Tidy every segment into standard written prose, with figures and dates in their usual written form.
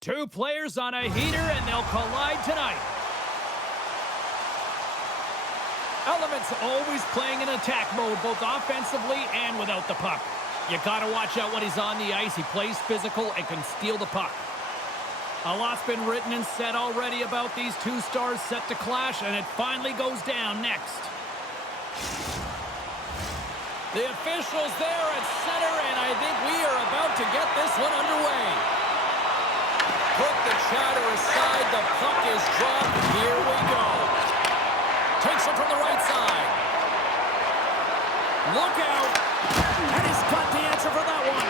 Two players on a heater, and they'll collide tonight. Element's always playing in attack mode, both offensively and without the puck. You gotta watch out when he's on the ice. He plays physical and can steal the puck. A lot's been written and said already about these two stars set to clash, and it finally goes down next. The officials there at center, and I think we are about to get this one underway. Put the chatter aside, the puck is dropped. Here we go. Takes it from the right side. Look out. And he's got the answer for that one.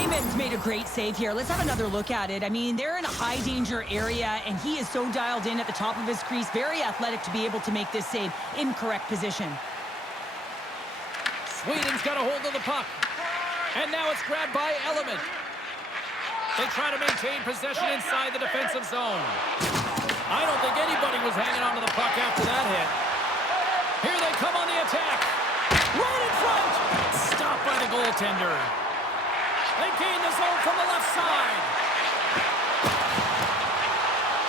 Lehman's made a great save here. Let's have another look at it. I mean, they're in a high-danger area, and he is so dialed in at the top of his crease. Very athletic to be able to make this save in correct position. Sweden's got a hold of the puck. And now it's grabbed by Element. They try to maintain possession inside the defensive zone. I don't think anybody was hanging onto the puck after that hit. Here they come on the attack. Right in front. Stopped by the goaltender. They gain the zone from the left side.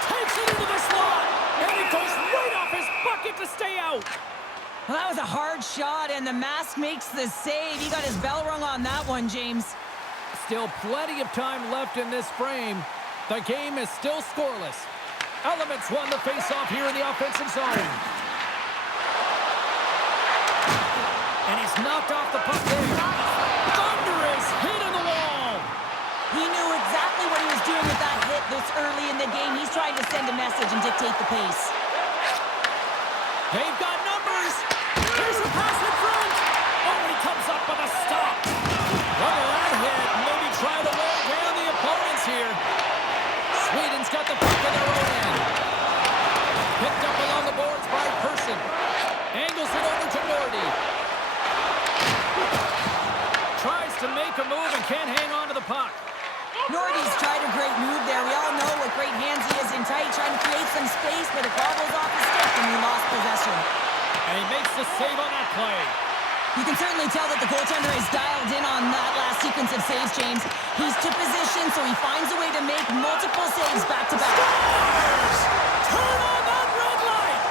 Takes it into the slot. And it goes right off his bucket to stay out. Well, that was a hard shot, and the mask makes the save. He got his bell rung on that one, James. Still plenty of time left in this frame. The game is still scoreless. Elements won the face-off here in the offensive zone. And he's knocked off the puck there. Thunderous hit on the wall. He knew exactly what he was doing with that hit this early in the game. He's trying to send a message and dictate the pace. They've got numbers. Here's a pass in front. Oh, he comes up with a stop. Look at that hit. Maybe try to wear down the opponents here. Sweden's got the puck in their own end. Picked up along the boards by Persson. Angles it over to Nordy. Tries to make a move and can't hang on to the puck. Nordy's tried a great move there. We all know what great hands he is in tight, trying to create some space, but it bobbles off his stick and he lost possession. And he makes the save on that play. You can certainly tell that the goaltender is dialed in on that last sequence of saves, James. He's to position, so he finds a way to make multiple saves back-to-back. Stars! Turn on that red light!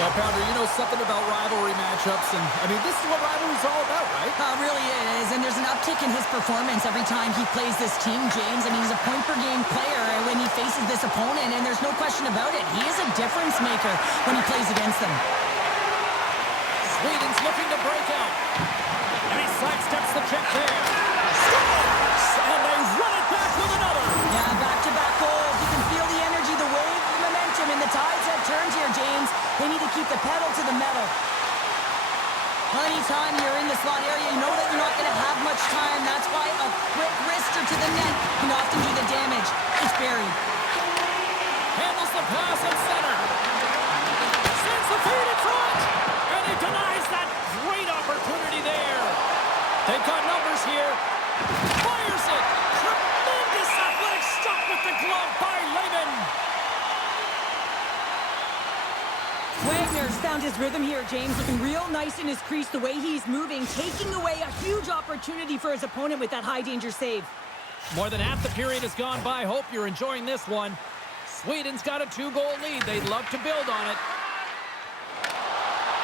Well, Pounder, you know something about rivalry matchups, and I mean, this is what rivalry's all about, right? Really is, and there's an uptick in his performance every time he plays this team, James. I mean, he's a point-per-game player when he faces this opponent, and there's no question about it. He is a difference maker when he plays against them. Sweden's looking to break out. And he sidesteps the check there. Scores! And they run it back with another. Yeah, back-to-back goals. You can feel the energy, the wave, the momentum, and the tides have turned here, James. They need to keep the pedal to the metal. Anytime you're in the slot area, you know that you're not going to have much time. That's why a quick wrister to the net can often do the damage. It's buried. Handles the pass at center. Sends the feed in front. And he denies that great opportunity there. They've got numbers here. Fires it. Tremendous athletic stop with the glove by Lehman. Wagner's found his rhythm here, James, looking real nice in his crease, the way he's moving, taking away a huge opportunity for his opponent with that high-danger save. More than half the period has gone by. Hope you're enjoying this one. Sweden's got a 2-goal lead. They'd love to build on it.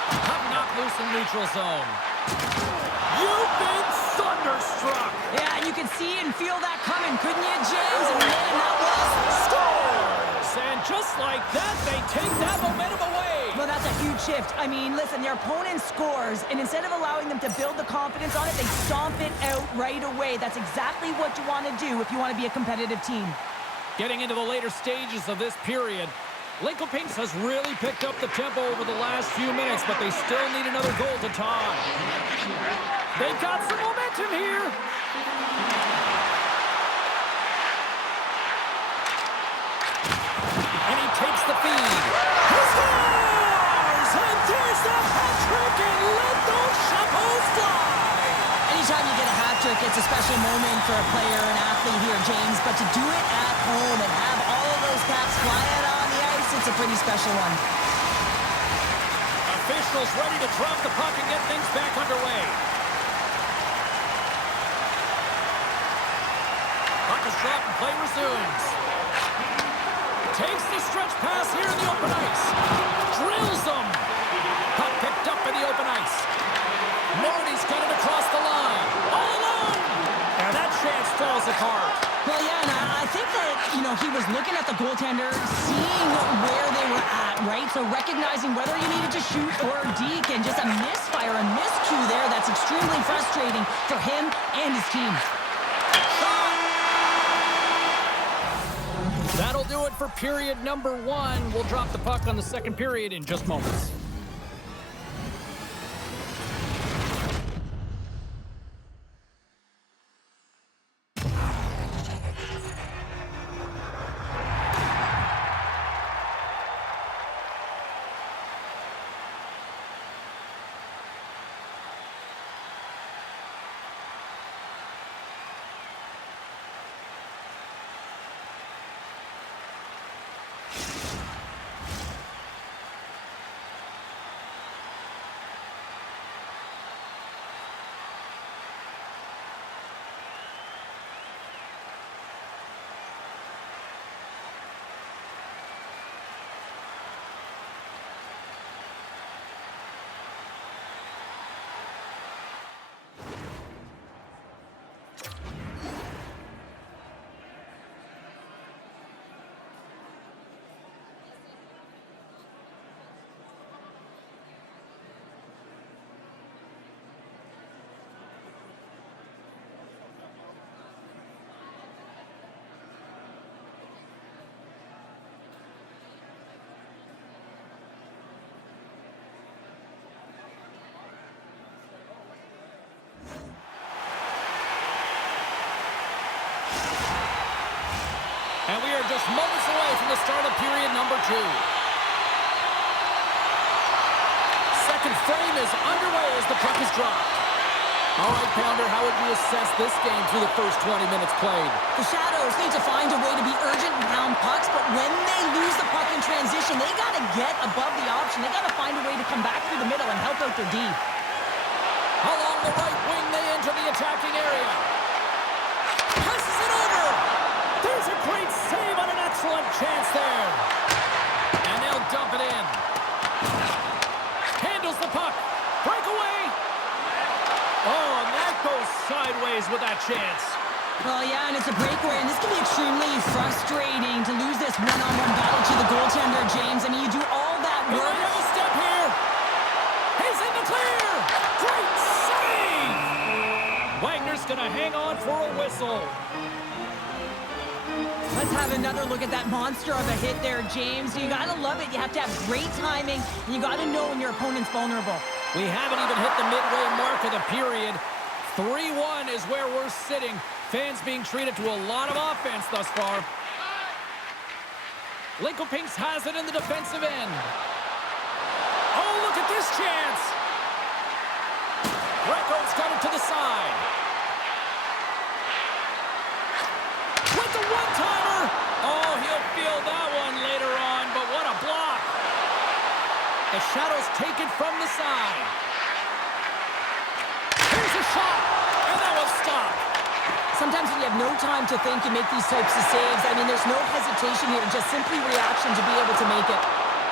Puck knocked loose in neutral zone. You've been thunderstruck. Yeah, you could see and feel that coming, couldn't you, James? And man, that was... Scores! And just like that, they take that momentum away. Well, that's a huge shift. I mean, listen, their opponent scores, and instead of allowing them to build the confidence on it, they stomp it out right away. That's exactly what you want to do if you want to be a competitive team. Getting into the later stages of this period, Lincoln Pinks has really picked up the tempo over the last few minutes, but they still need another goal to tie. They've got some momentum here. And he takes the feed. He scores! And there's the hat trick, and let those chapeaus fly! Anytime you get a hat trick, it's a special moment for a player, an athlete here, James. But to do it at home and have all of those caps flying on the ice, it's a pretty special one. Officials ready to drop the puck and get things back underway. Puck is dropped and play resumes. Takes the stretch pass here in the open ice. Drills them. Puck picked up in the open ice. Morty's got it across the line. All alone. And that chance falls apart. Well, yeah, and I think that, he was looking at the goaltender, seeing where they were at, right? So recognizing whether you needed to shoot or deke, and just a misfire, a miscue there that's extremely frustrating for him and his team. That'll do it for period number 1. We'll drop the puck on the second period in just moments. And we are just moments away from the start of period number 2. Second frame is underway as the puck is dropped. All right, Pounder, how would you assess this game through the first 20 minutes played? The Shadows need to find a way to be urgent around pucks, but when they lose the puck in transition, they got to get above the option. They got to find a way to come back through the middle and help out their D. Along the right wing, they enter the attacking area. Passes it over. There's a great save on an excellent chance there. And they'll dump it in. Handles the puck. Breakaway. Oh, and that goes sideways with that chance. Well, yeah, and it's a breakaway, and this can be extremely frustrating to lose this one-on-one battle to the goaltender, James. I mean, you do all that He work. might have a step here. He's in the clear. Great save. Wagner's going to hang on for a whistle. Let's have another look at that monster of a hit there, James. You gotta love it. You have to have great timing, and you gotta know when your opponent's vulnerable. We haven't even hit the midway mark of the period. 3-1 is where we're sitting. Fans being treated to a lot of offense thus far. Lincoln Pinks has it in the defensive end. Oh, look at this chance. Greco's got it to the side. With the one-timer. Oh, he'll feel that one later on, but what a block. The Shadows take it from the side. Here's a shot, and that was stopped. Sometimes when you have no time to think, you make these types of saves. I mean, there's no hesitation here, just simply reaction to be able to make it.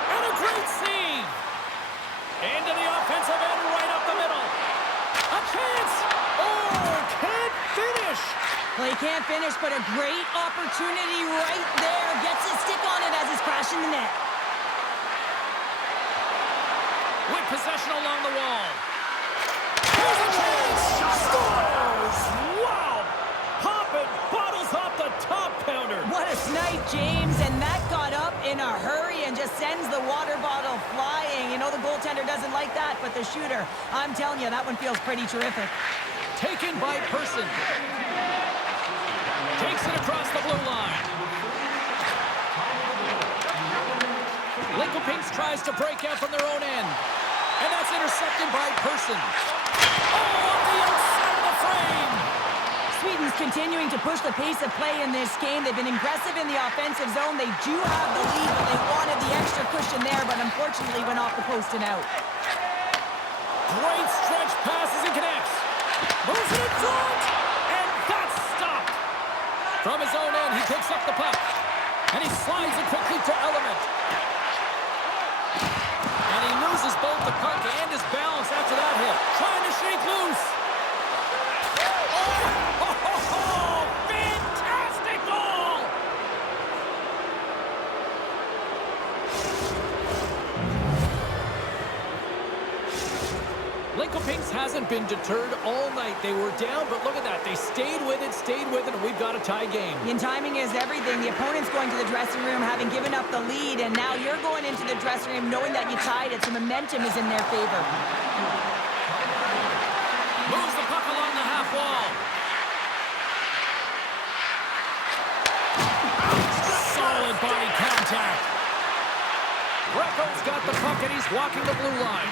And a great save. Into the offensive end, right up the middle. A chance. Oh, can't finish. Well, he can't finish, but a great opportunity right there. Gets his stick on it as it's crashing the net. with possession along the wall. Here's a chance. Scores! Wow! Popping bottles off the top counter. What a snipe, James, and that got up in a hurry and just sends the water bottle flying. You know the goaltender doesn't like that, but the shooter, I'm telling you, that one feels pretty terrific. Taken by Person. Takes it across the blue line. Lincoln tries to break out from their own end. And that's intercepted by Person. Oh, off the outside of the frame! Sweden's continuing to push the pace of play in this game. They've been aggressive in the offensive zone. They do have the lead, but they wanted the extra cushion there, but unfortunately went off the post and out. Great stretch passes and connects. Moves it in front! And that's stopped! From his own end, he picks up the puck. And he slides it quickly to Element. And he loses both the puck and his balance after that hit. Trying to shake loose. Oh, fantastic goal! Lincoln Pinks hasn't been deterred all night. They were down, but look at that. They stayed with it, and we've got a tie game. And timing is everything. The opponent's going to the dressing room having given up the lead, and now you're going into the dressing room knowing that you tied it, so momentum is in their favor. Moves the puck along the half wall. Solid body contact. Greco's got the puck, and he's walking the blue line.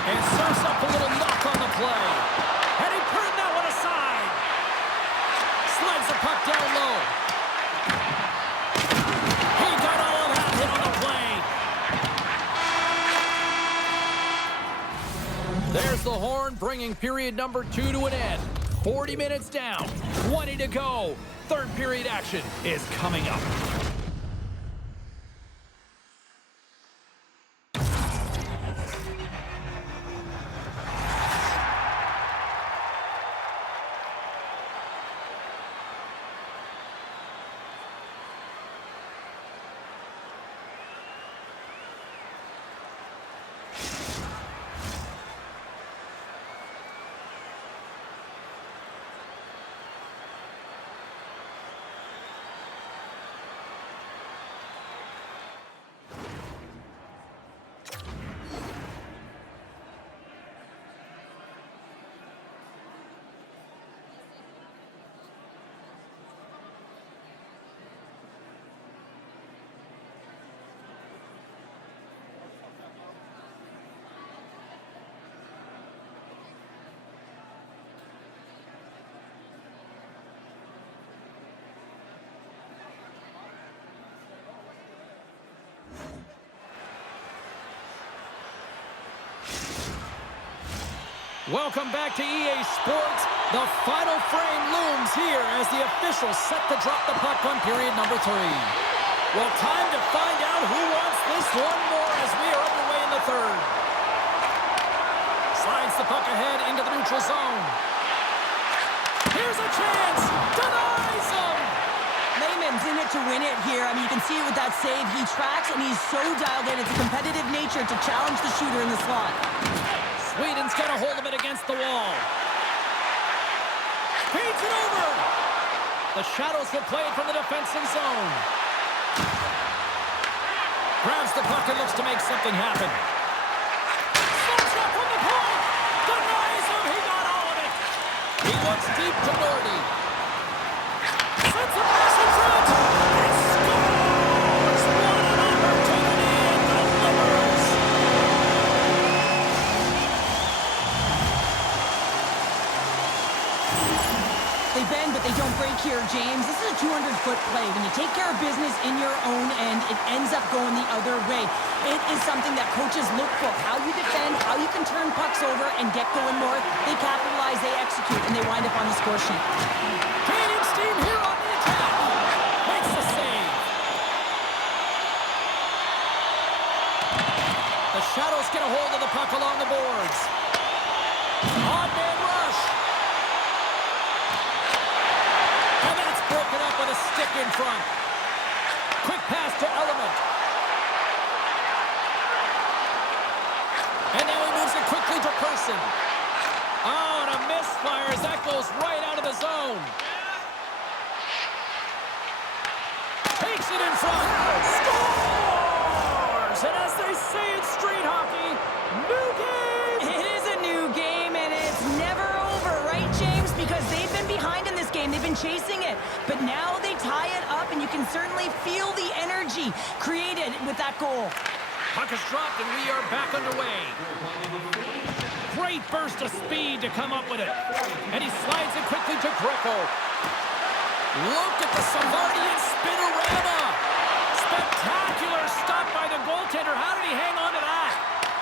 And serves up a little knock on the play. And he turned that one aside. Slides the puck down low. He got all of that hit on the play. There's the horn, bringing period number 2 to an end. 40 minutes down, 20 to go. Third period action is coming up. Welcome back to EA Sports. The final frame looms here as the officials set to drop the puck on period number 3. Well, time to find out who wants this one more as we are underway in the third. Slides the puck ahead into the neutral zone. Here's a chance. Denies him. Lehman's in it to win it here. I mean, you can see it with that save. He tracks, and he's so dialed in. It's a competitive nature to challenge the shooter in the slot. Sweden's got a hold of it against the wall. Feeds it over. The Shadows will play it from the defensive zone. Grabs the puck and looks to make something happen. Slams up from the point. Denies him. He got all of it. He looks deep to Nordy. Sends a pass in front. And scores. What an opportunity and delivers. They bend, but they don't break here, James. This is a 200-foot play. When you take care of business in your own end, it ends up going the other way. It is something that coaches look for. How you defend, how you can turn pucks over and get going north. They capitalize, they execute, and they wind up on the score sheet. Canadian steam here on the attack. Makes the save. The Shadows get a hold of the puck along the boards. On-man rush. And that's broken up with a stick in front. Quick pass to Element. person. Oh, and a misfire as that goes right out of the zone. Takes it in front. Scores! And as they say in street hockey, new game! It is a new game, and it's never over, right, James? Because they've been behind in this game. They've been chasing it. But now they tie it up, and you can certainly feel the energy created with that goal. Puck is dropped, and we are back underway. Great burst of speed to come up with it. And he slides it quickly to Greco. Look at the Savardian spinorama. Spectacular stop by the goaltender. How did he hang on to that?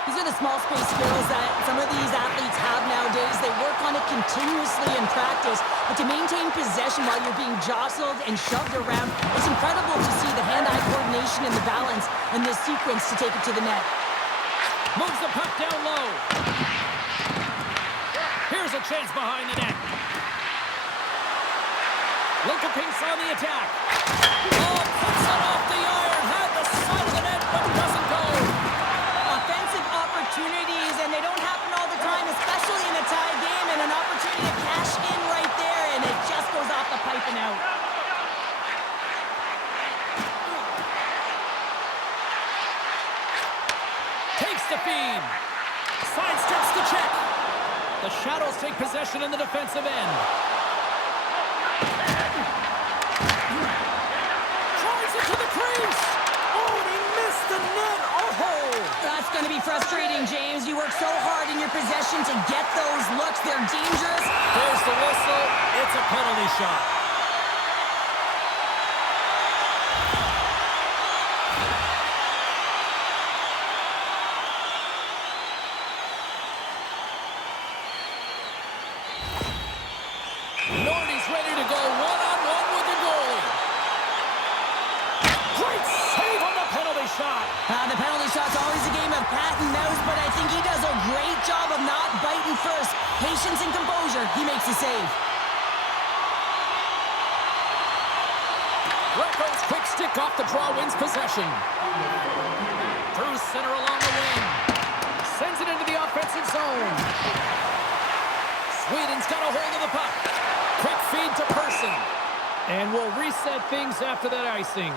These are the small space skills that some of these athletes have nowadays. They work on it continuously in practice. But to maintain possession while you're being jostled and shoved around, it's incredible to see the hand-eye coordination and the balance in this sequence to take it to the net. Moves the puck down low. Here's a chance behind the net. Linkopink's on the attack. Oh, puts it off the iron. Had the side of the net, but doesn't go. Offensive opportunities, and they don't happen all the time, especially in a tie game, and an opportunity to cash in right there, and it just goes off the pipe and out. Takes the feed. Sidesteps the check. The Shadows take possession in the defensive end. Drives it to the crease. Oh, and he missed the net. Oh! That's going to be frustrating, James. You work so hard in your possession to get those looks. They're dangerous. There's the whistle. It's a penalty shot. Nordy's ready to go one-on-one with the goalie. Great save on the penalty shot. The penalty shot's always a game of cat and mouse, but I think he does a great job of not biting first. Patience and composure. He makes the save. Greco's quick stick off the draw wins possession. Through center along the wing. Sends it into the offensive zone. Sweden's got a hold of the puck. Quick feed to Person. And we'll reset things after that icing.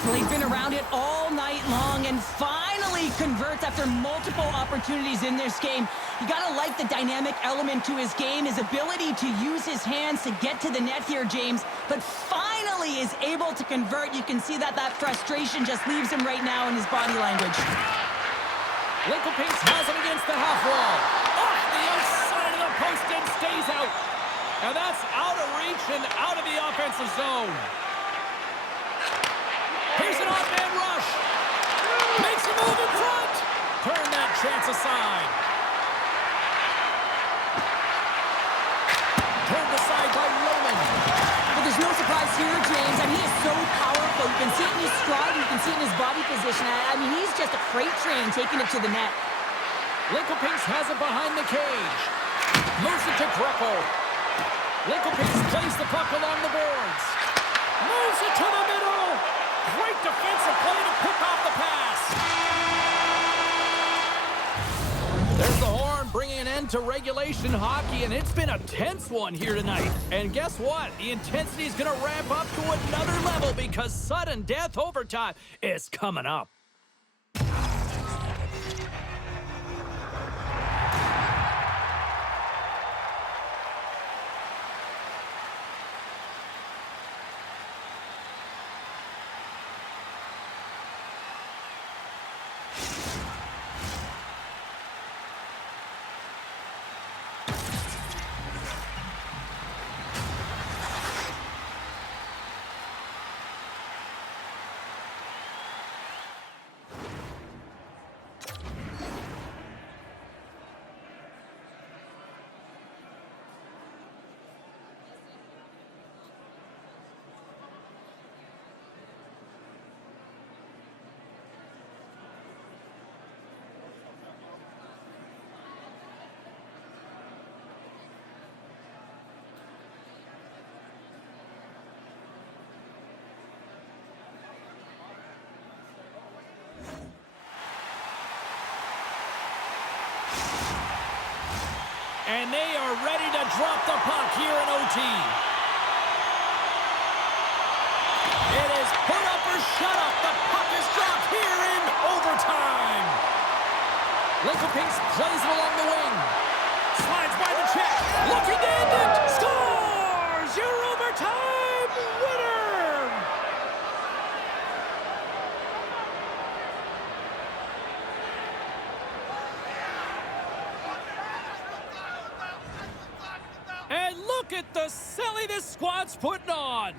Well, he's been around it all night long and finally converts after multiple opportunities in this game. You gotta like the dynamic element to his game, his ability to use his hands to get to the net here, James. But finally is able to convert. You can see that frustration just leaves him right now in his body language. Linkopink's has it against the half wall. Off the outside of the post and stays out. And that's out of reach and out of the offensive zone. Here's an odd-man rush. Makes a move in front. Turn that chance aside. Turned aside by Roman. But there's no surprise here, James. I mean, he is so powerful. You can see it in his stride. You can see it in his body position. I mean, he's just a freight train taking it to the net. Linkopink's has it behind the cage. Moves it to Greco. Linkopink's plays the puck along the boards. Moves it to the middle. Great defensive play to pick off the pass. There's the horn bringing an end to regulation hockey, and it's been a tense one here tonight. And guess what? The intensity is going to ramp up to another level because sudden death overtime is coming up. And they are ready to drop the puck here in OT. It is put up or shut up. The puck is dropped here in overtime. Lincoln-Pinks plays it along the wing. Slides by the check. Looking to end it. Scores! Your overtime winner! And look at the silly this squad's putting on.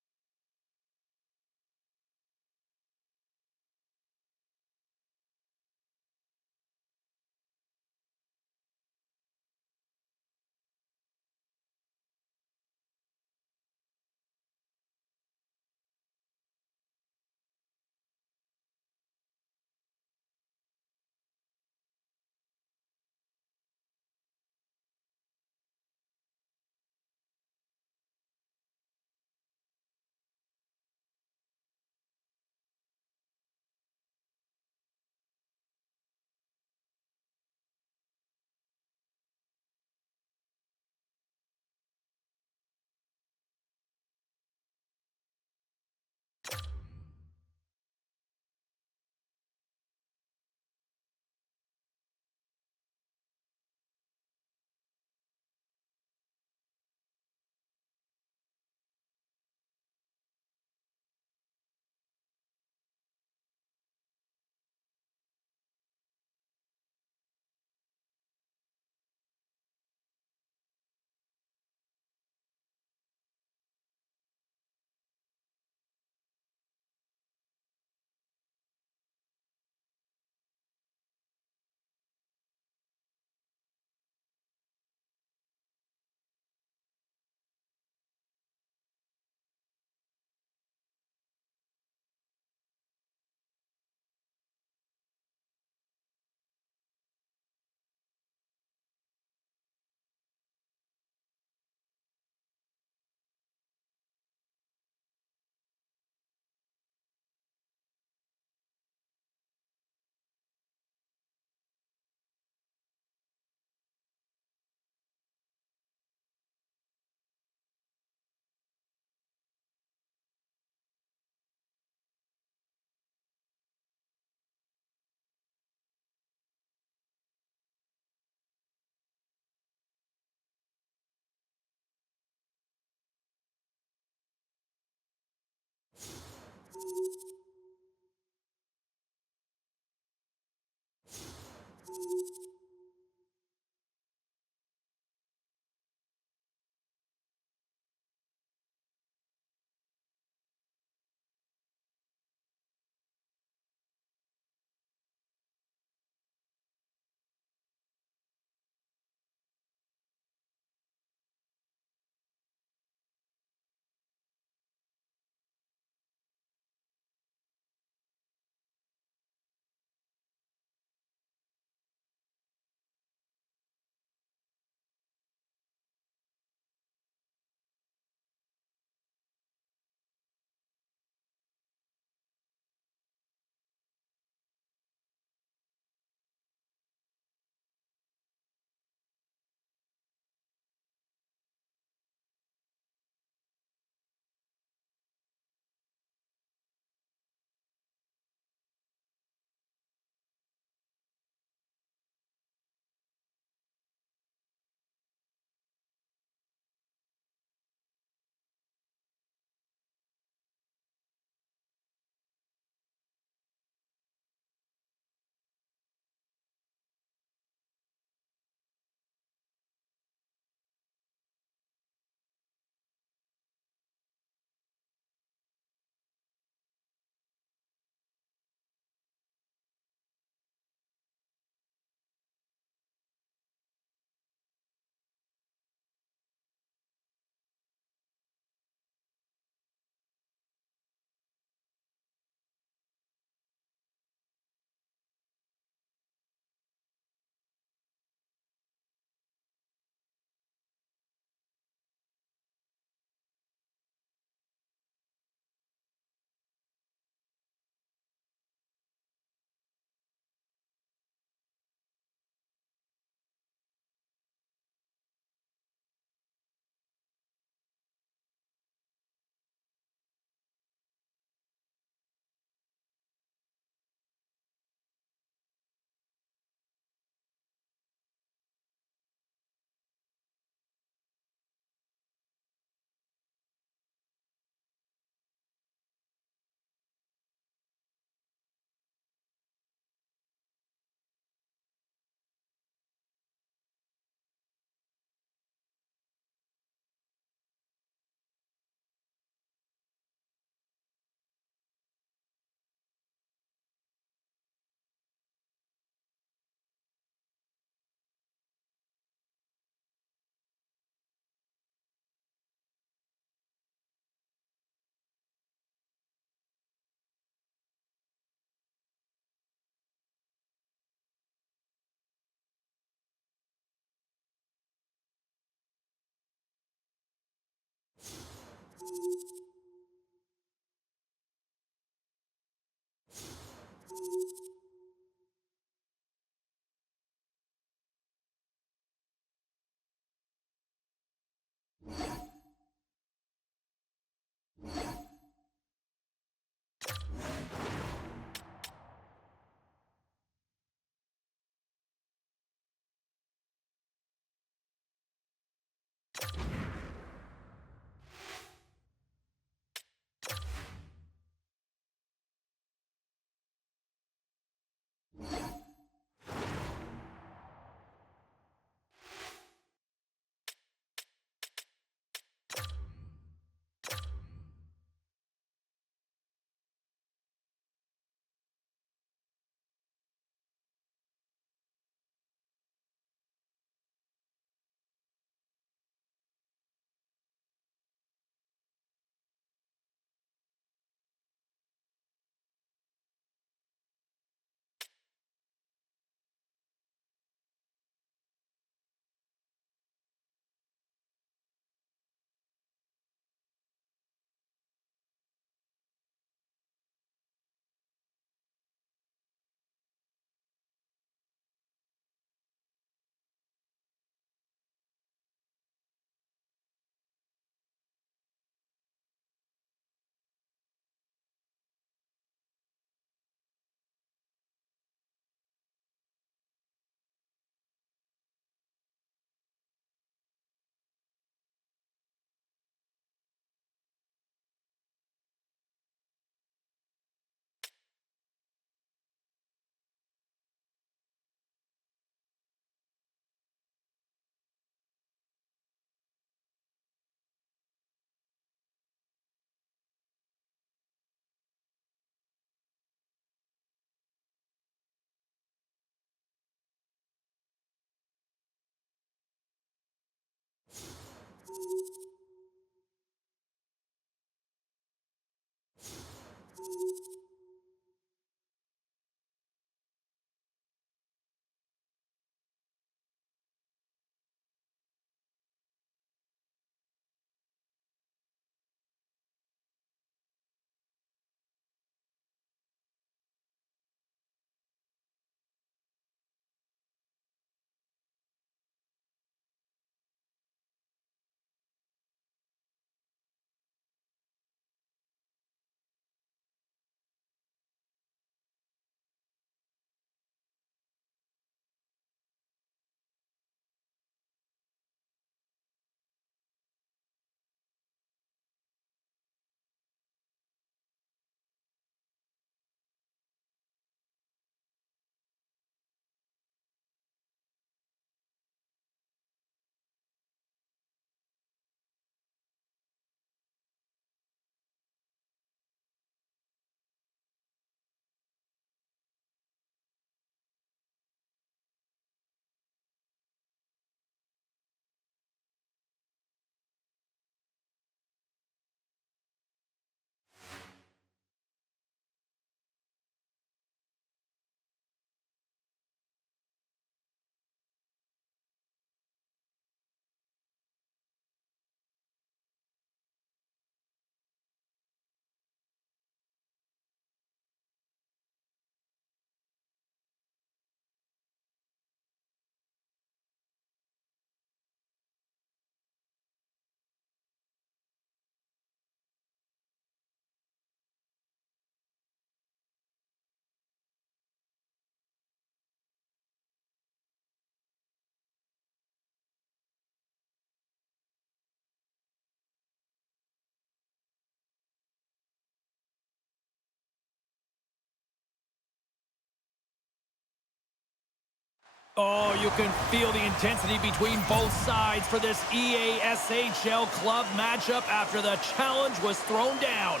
Oh, you can feel the intensity between both sides for this EASHL club matchup after the challenge was thrown down.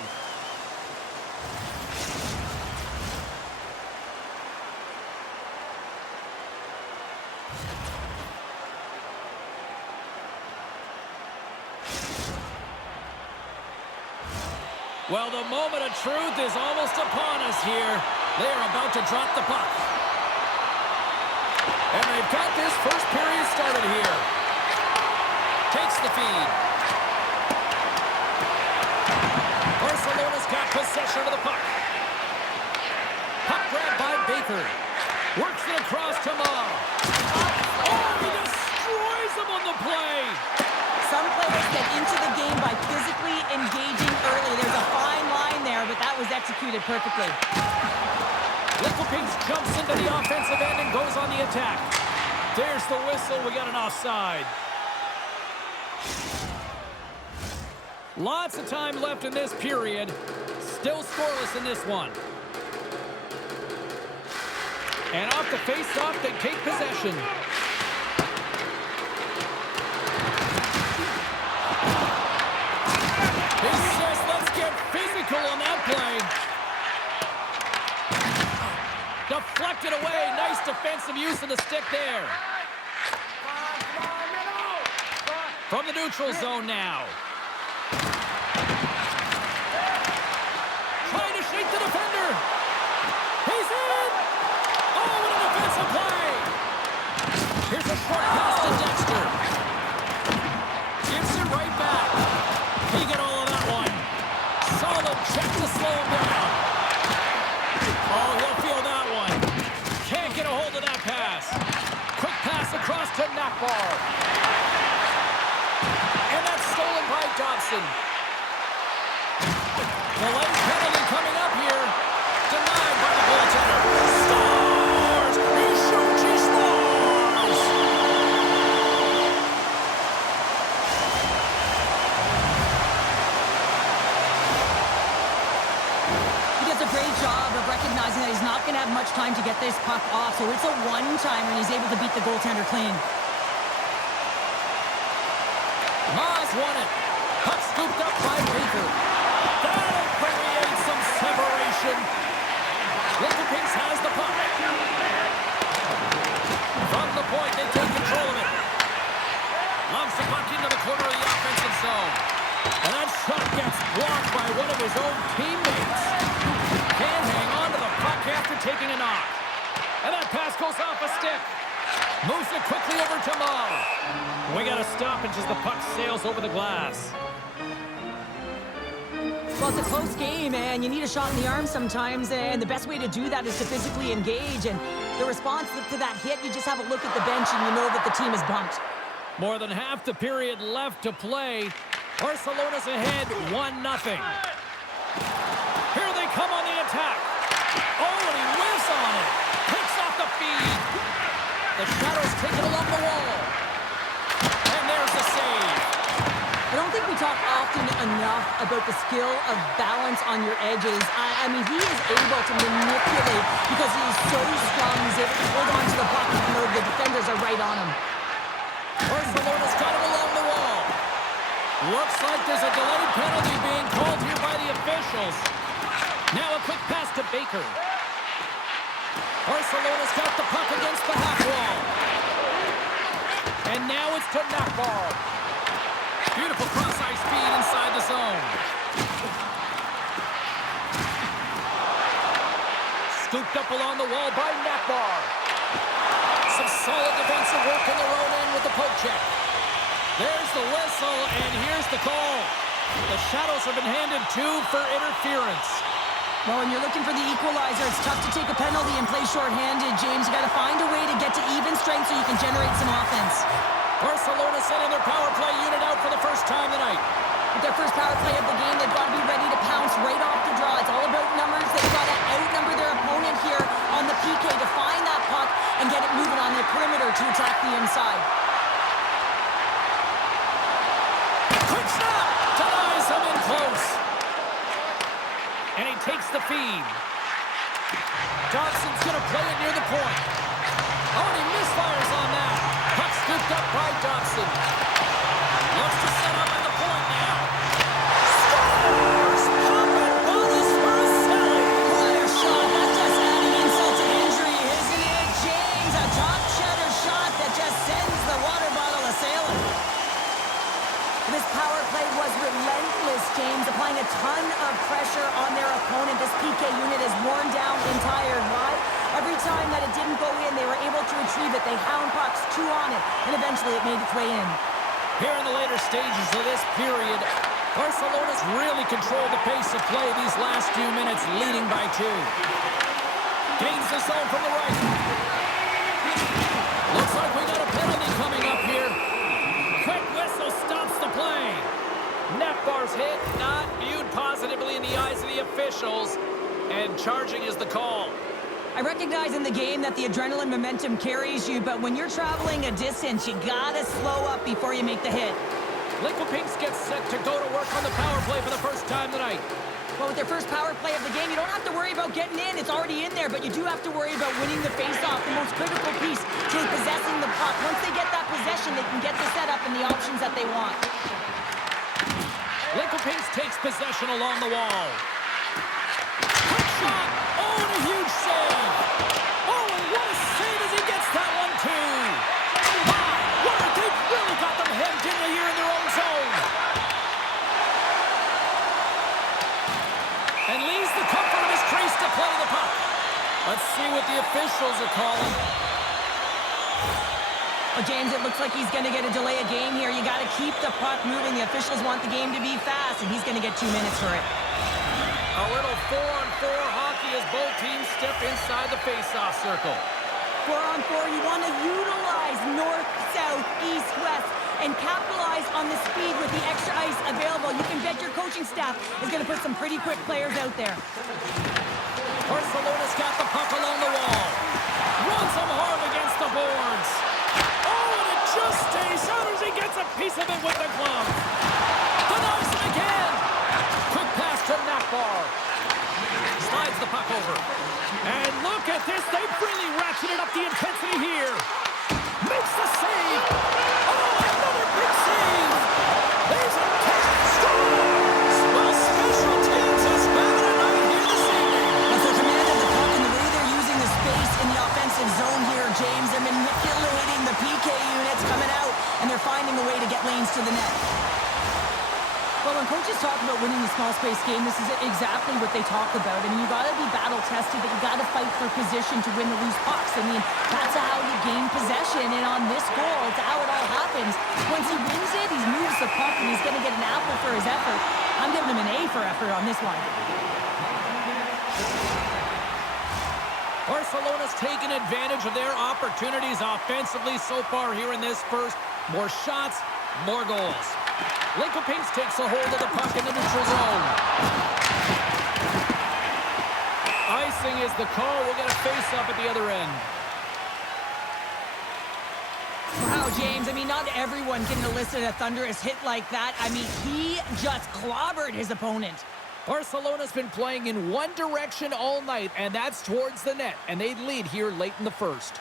Well, the moment of truth is almost upon us here. They are about to drop the puck. And they've got this first period started here. Takes the feed. Barcelona's got possession of the puck. Puck grabbed by Baker. Works it across to Ma. Oh, he destroys him on the play. Some players get into the game by physically engaging early. There's a fine line there, but that was executed perfectly. Little Pinks jumps into the offensive end and goes on the attack. There's the whistle. We got an offside. Lots of time left in this period. Still scoreless in this one. And off the face-off, they take possession. He says, let's get physical on that play. Deflected away. Nice defensive use of the stick there. From the neutral zone now. Trying to shake the defender. He's in. Oh, what a defensive play. Here's a short pass to Dexter. Gives it right back. He got all of that one. Solid check to slow him down. Oh, he'll feel that one. Can't get a hold of that pass. Quick pass across to Nakbar. And that's stolen by Dobson. The late penalty coming up here. Denied by the goaltender. Scores! He shoots, he scores! He does a great job of recognizing that he's not going to have much time to get this puck off, so it's a one-timer, and he's able to beat the goaltender clean. Ma's won it. Puck scooped up by Baker. That'll create some separation. Little Pinks has the puck. From the point, they take control of it. Lumps the puck into the corner of the offensive zone. And that shot gets blocked by one of his own teammates. Can't hang on to the puck after taking a knock. And that pass goes off a stick. Moves it quickly over to Mo. We got a stoppage as the puck sails over the glass. Well, it's a close game, and you need a shot in the arm sometimes, and the best way to do that is to physically engage, and the response to that hit, you just have a look at the bench, and you know that the team is bumped. More than half the period left to play. Barcelona's ahead 1-0. Here they come on the attack. Oh, and he whiffs on it. Picks off the feed. The Shadows take it along the wall. And there's the save. I don't think we talk often enough about the skill of balance on your edges. I mean, he is able to manipulate because he is so strong. He's able to hold on to the puck even though the defenders are right on him. Barcelona's got it along the wall. Looks like there's a delayed penalty being called here by the officials. Now a quick pass to Baker. Barcelona's got the puck against the half wall. And now it's to Nakbar. Beautiful cross-ice speed inside the zone. Scooped up along the wall by Nakbar. Some solid defensive work in their own end with the poke check. There's the whistle, and here's the call. The Shadows have been handed 2 for interference. Well, when you're looking for the equalizer, it's tough to take a penalty and play shorthanded, James. You got to find a way to get to even strength so you can generate some offense. Barcelona sending their power play unit out for the first time tonight. With their first power play of the game, they've got to be ready to pounce right off the draw. It's all about numbers. They've got to outnumber their opponent here on the PK to find that puck and get it moving on the perimeter to attack the inside. Quick snap! Denies him in close. And he takes the feed. Johnson's going to play it near the point. Oh, and he misfires on that. Puck scooped up by Dobson. Looks to set up at the point now. Scores! Pop and bonus for a Selly. What a shot. That's just adding insult to injury, isn't it, James? A top cheddar shot that just sends the water bottle a-sailing. This power play was relentless, James, applying a ton of pressure on their opponent. This PK unit is worn down and tired. Why? Every time that it didn't go in, they were able to retrieve it. They hound pucks, chew on it, and eventually it made its way in. Here in the later stages of this period, Barcelona's really controlled the pace of play these last few minutes, leading by 2. Gains the zone from the right. Looks like we got a penalty coming up here. Quick whistle stops the play. Nefbar's hit not viewed positively in the eyes of the officials, and charging is the call. I recognize in the game that the adrenaline momentum carries you, but when you're traveling a distance, you gotta slow up before you make the hit. Linkopinks gets set to go to work on the power play for the first time tonight. Well, with their first power play of the game, you don't have to worry about getting in. It's already in there, but you do have to worry about winning the face-off, the most critical piece to possessing the puck. Once they get that possession, they can get the setup and the options that they want. Linkopinks takes possession along the wall. Quick shot! Oh, and a huge save! Oh, and what a save as he gets that one, too! My, what a, they've really got them hemmed in here in their own zone! And leaves the comfort of his crease to play the puck. Let's see what the officials are calling. Well, James, it looks like he's going to get a delay of game here. You got to keep the puck moving. The officials want the game to be fast, and he's going to get 2 minutes for it. A little 4-on-4 hockey as both teams step inside the face-off circle. 4-on-4, you want to utilize north, south, east, west, and capitalize on the speed with the extra ice available. You can bet your coaching staff is going to put some pretty quick players out there. Barcelona's got the puck along the wall. Runs him hard against the boards. Oh, and it just stays out as he gets a piece of it with the glove. Denies him again. Quick pass to Nefbar. Slides the puck over. And look at this. They've really ratcheted up the intensity here. Makes the save. Oh, another big save. There's a catch. Scores. Well, special teams is having a night here this evening. With the command of the puck and the way they're using the space in the offensive zone here, James, they're manipulating the PK units coming out, and they're finding a way to get lanes to the net. Well, when coaches talk about winning the small space game, this is exactly what they talk about. I mean, you got to be battle-tested, but you got to fight for position to win the loose pucks. I mean, that's how you gain possession, and on this goal, it's how it all happens. Once he wins it, he moves the puck, and he's going to get an apple for his effort. I'm giving him an A for effort on this one. Barcelona's taken advantage of their opportunities offensively so far here in this first. More shots, more goals. Linkopinks takes a hold of the puck in the neutral zone. Icing is the call. We'll get a face-up at the other end. Wow, James, I mean, not everyone can elicit a thunderous hit like that. I mean, he just clobbered his opponent. Barcelona's been playing in one direction all night, and that's towards the net, and they lead here late in the first.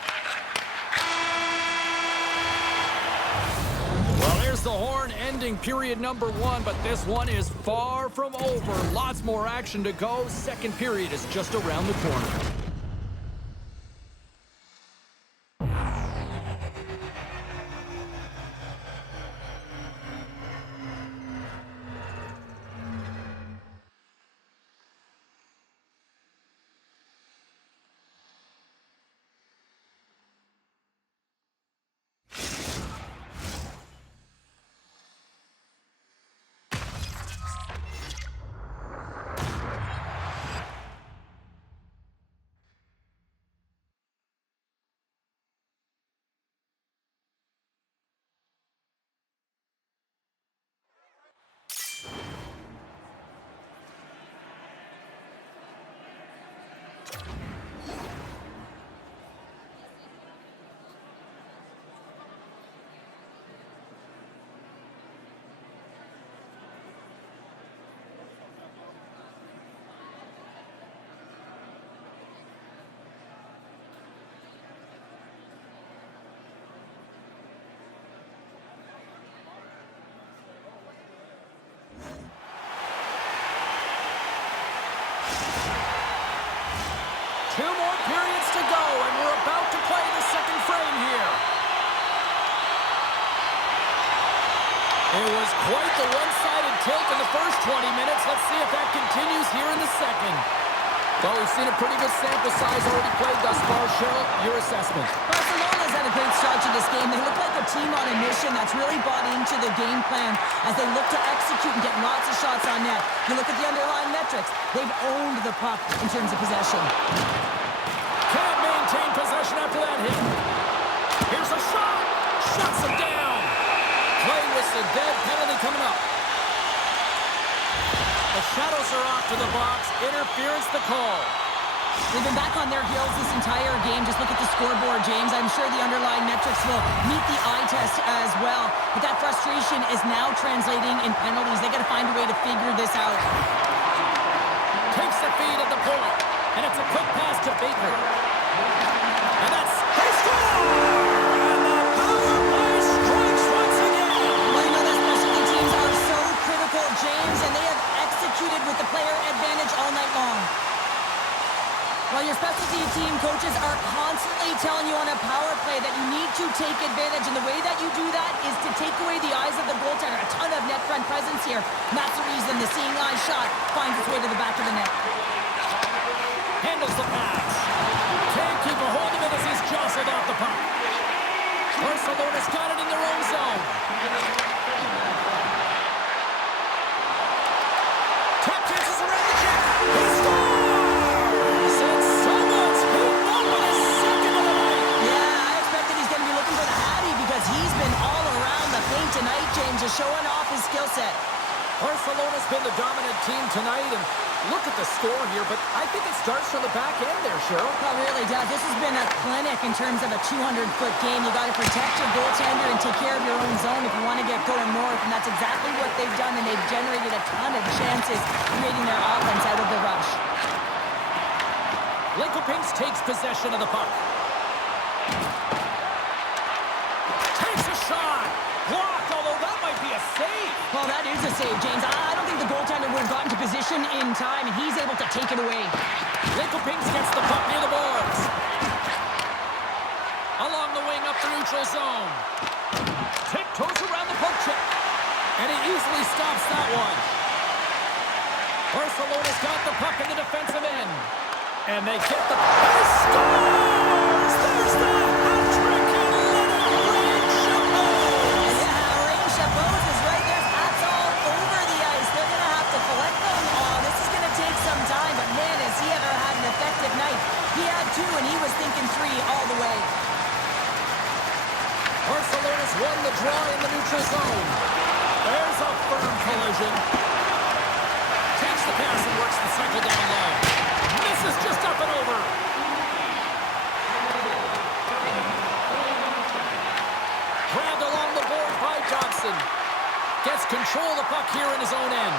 Well, there's the horn ending period number 1, but this one is far from over. Lots more action to go. Second period is just around the corner. Two more periods to go, and we're about to play the second frame here. It was quite the one-sided tilt in the first 20 minutes. Let's see if that continues here in the second. Well, we've seen a pretty good sample size already played thus far. Cheryl, your assessment. Barcelona's had a great start to this game. They look like a team on a mission that's really bought into the game plan as they look to execute and get lots of shots on net. You look at the underlying metrics. They've owned the puck in terms of possession. Can't maintain possession after that hit. Here's a shot. Shuts him down. Play whistle dead. Penalty coming up. The Shadows are off to the box. Interference the call. They've been back on their heels this entire game. Just look at the scoreboard, James. I'm sure the underlying metrics will meet the eye test as well. But that frustration is now translating in penalties. They got to find a way to figure this out. Takes the feed at the point. And it's a quick pass to Baker. And that's... They score! And the power play strikes once again. Well, you know that specialty teams are so critical, James, and they have executed with the player advantage all night long. Well, your specialty team coaches are constantly telling you on a power play that you need to take advantage, and the way that you do that is to take away the eyes of the goaltender. A ton of net front presence here. And that's the reason the seeing eye shot finds its way to the back of the net. Handles the pass. Can't keep a hold of it as he's jostled off the puck. Barcelona's got it in their own zone. Tap chances around the net. He scores! And someone's beaten up in his second of the night. Yeah, I expected he's going to be looking for the Hattie because he's been all around the paint tonight, James, just showing off his skill set. Barcelona's been the dominant team tonight, and look at the score here, but I think it starts from the back end there, Cheryl. It really does. This has been a clinic in terms of a 200-foot game. You got to protect your goaltender and take care of your own zone if you want to get going north, and that's exactly what they've done, and they've generated a ton of chances creating their offense out of the rush. Lincoln takes possession of the puck. Takes a shot. Blocked, although that might be a save. Well, that is a save, James. I don't think the goaltender would have gotten to position in time, and he's able to take it away. Lincoln gets the puck near the boards. Along the wing up the neutral zone. Tiptoes around the poke check. And he easily stops that one. Barcelona's got the puck in the defensive end. And they get the... He scores! There's the hat-trick in Leonard Rain Chapeau! Yeah, Rain Chapeau is right there. Hats all over the ice. They're going to have to collect them. Oh, this is going to take some time, but man, has he ever had an effective night. He had two, and he was thinking three all the way. Barcelona's won the draw in the neutral zone. There's a firm collision. Takes the pass and works the cycle down low. Misses just up and over. Grabbed along the board by Johnson. Gets control of the puck here in his own end.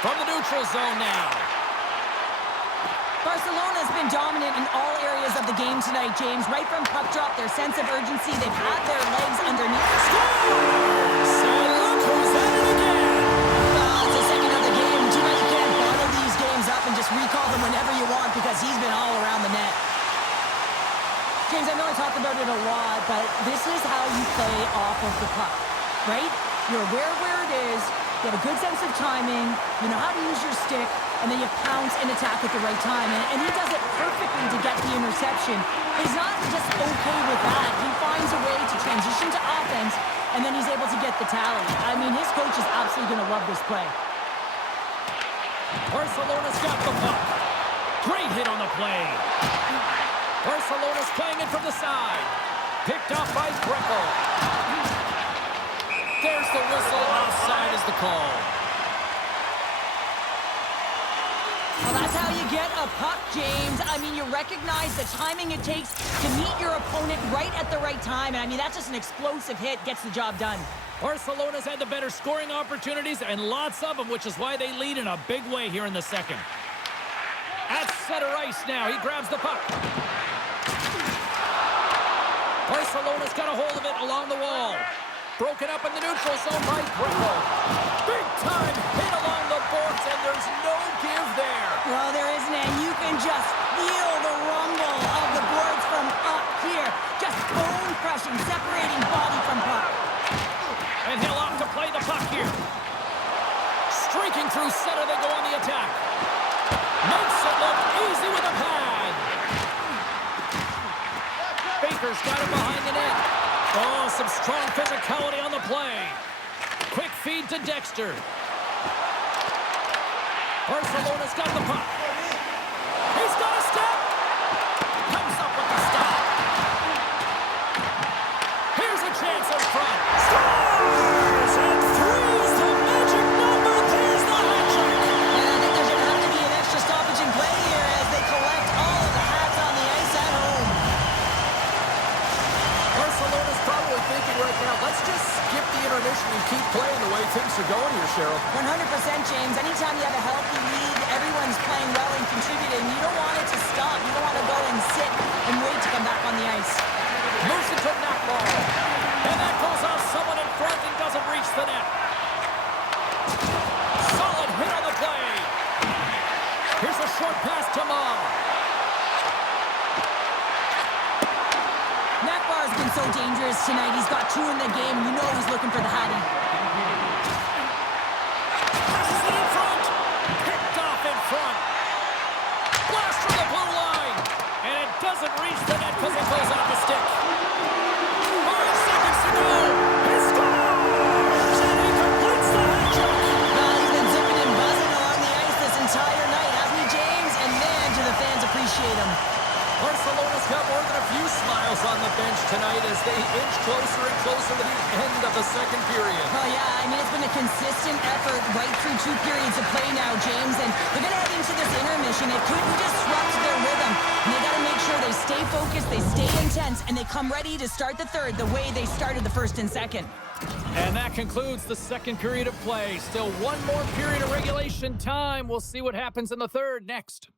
From the neutral zone now. Barcelona has been dominant in all areas of the game tonight, James. Right from puck drop, their sense of urgency, they've had their legs underneath. Scores! And look who's at it again. Well, it's the second of the game. Tonight you can't bottle these games up and just recall them whenever you want because he's been all around the net. James, I know I talk about it a lot, but this is how you play off of the puck, right? You're aware of where it is, you have a good sense of timing, you know how to use your stick, and then you pounce and attack at the right time. And he does it perfectly to get the interception. But he's not just okay with that. He finds a way to transition to offense, and then he's able to get the tally. I mean, his coach is absolutely going to love this play. Barcelona's got the puck. Great hit on the play. Barcelona's playing it from the side. Picked up by Greco. There's the whistle. Offside is the call. Well, that's how you get a puck, James. I mean, you recognize the timing it takes to meet your opponent right at the right time. And I mean, that's just an explosive hit. Gets the job done. Barcelona's had the better scoring opportunities and lots of them, which is why they lead in a big way here in the second. At center ice now, he grabs the puck. Barcelona's got a hold of it along the wall. Broken up in the neutral zone by Greco. Big time hit along the boards, and there's no give there. Well, there isn't, and you can just feel the rumble of the boards from up here. Just bone crushing, separating body from puck. And he'll opt to play the puck here. Streaking through center, they go on the attack. Makes it look Barcelona's got him behind the net. Oh, some strong physicality on the play. Quick feed to Dexter. Barcelona's got the puck. He's got a step. Comes up with the stop. Here's a chance in front. Scores! And three's the magic number. There's the hat trick. And I think there's going to have to be an extra stoppage in play here as they collect all of the hats on the ice at home. Barcelona's probably thinking right now, let's just skip the intermission and keep playing the way things are going here, Cheryl. 100%, James. Anytime you have a healthy lead, everyone's playing well and contributing. You don't want it to stop. You don't want to go and sit and wait to come back on the ice. Moves it to Nakball. And that goes off someone in front and doesn't reach the net. Solid hit on the play. Here's a short pass to Ma. Nakbar's been so dangerous tonight. He's got two in the game. You know he's looking for the Hattie. Passes it in front. Picked off in front. Blast from the blue line. And it doesn't reach the net because it goes off the stick. 5 seconds to go. He scores! And he completes the hat trick. Well, he's been zipping and buzzing along the ice this entire night, hasn't he, James? And man, do the fans appreciate him. Barcelona's got more than a few smiles on the bench tonight as they inch closer and closer to the end of the second period. Oh, yeah, I mean, it's been a consistent effort right through 2 periods of play now, James, and they're going to head into this intermission. It could disrupt their rhythm, and they got to make sure they stay focused, they stay intense, and they come ready to start the third the way they started the first and second. And that concludes the second period of play. Still one more period of regulation time. We'll see what happens in the third next.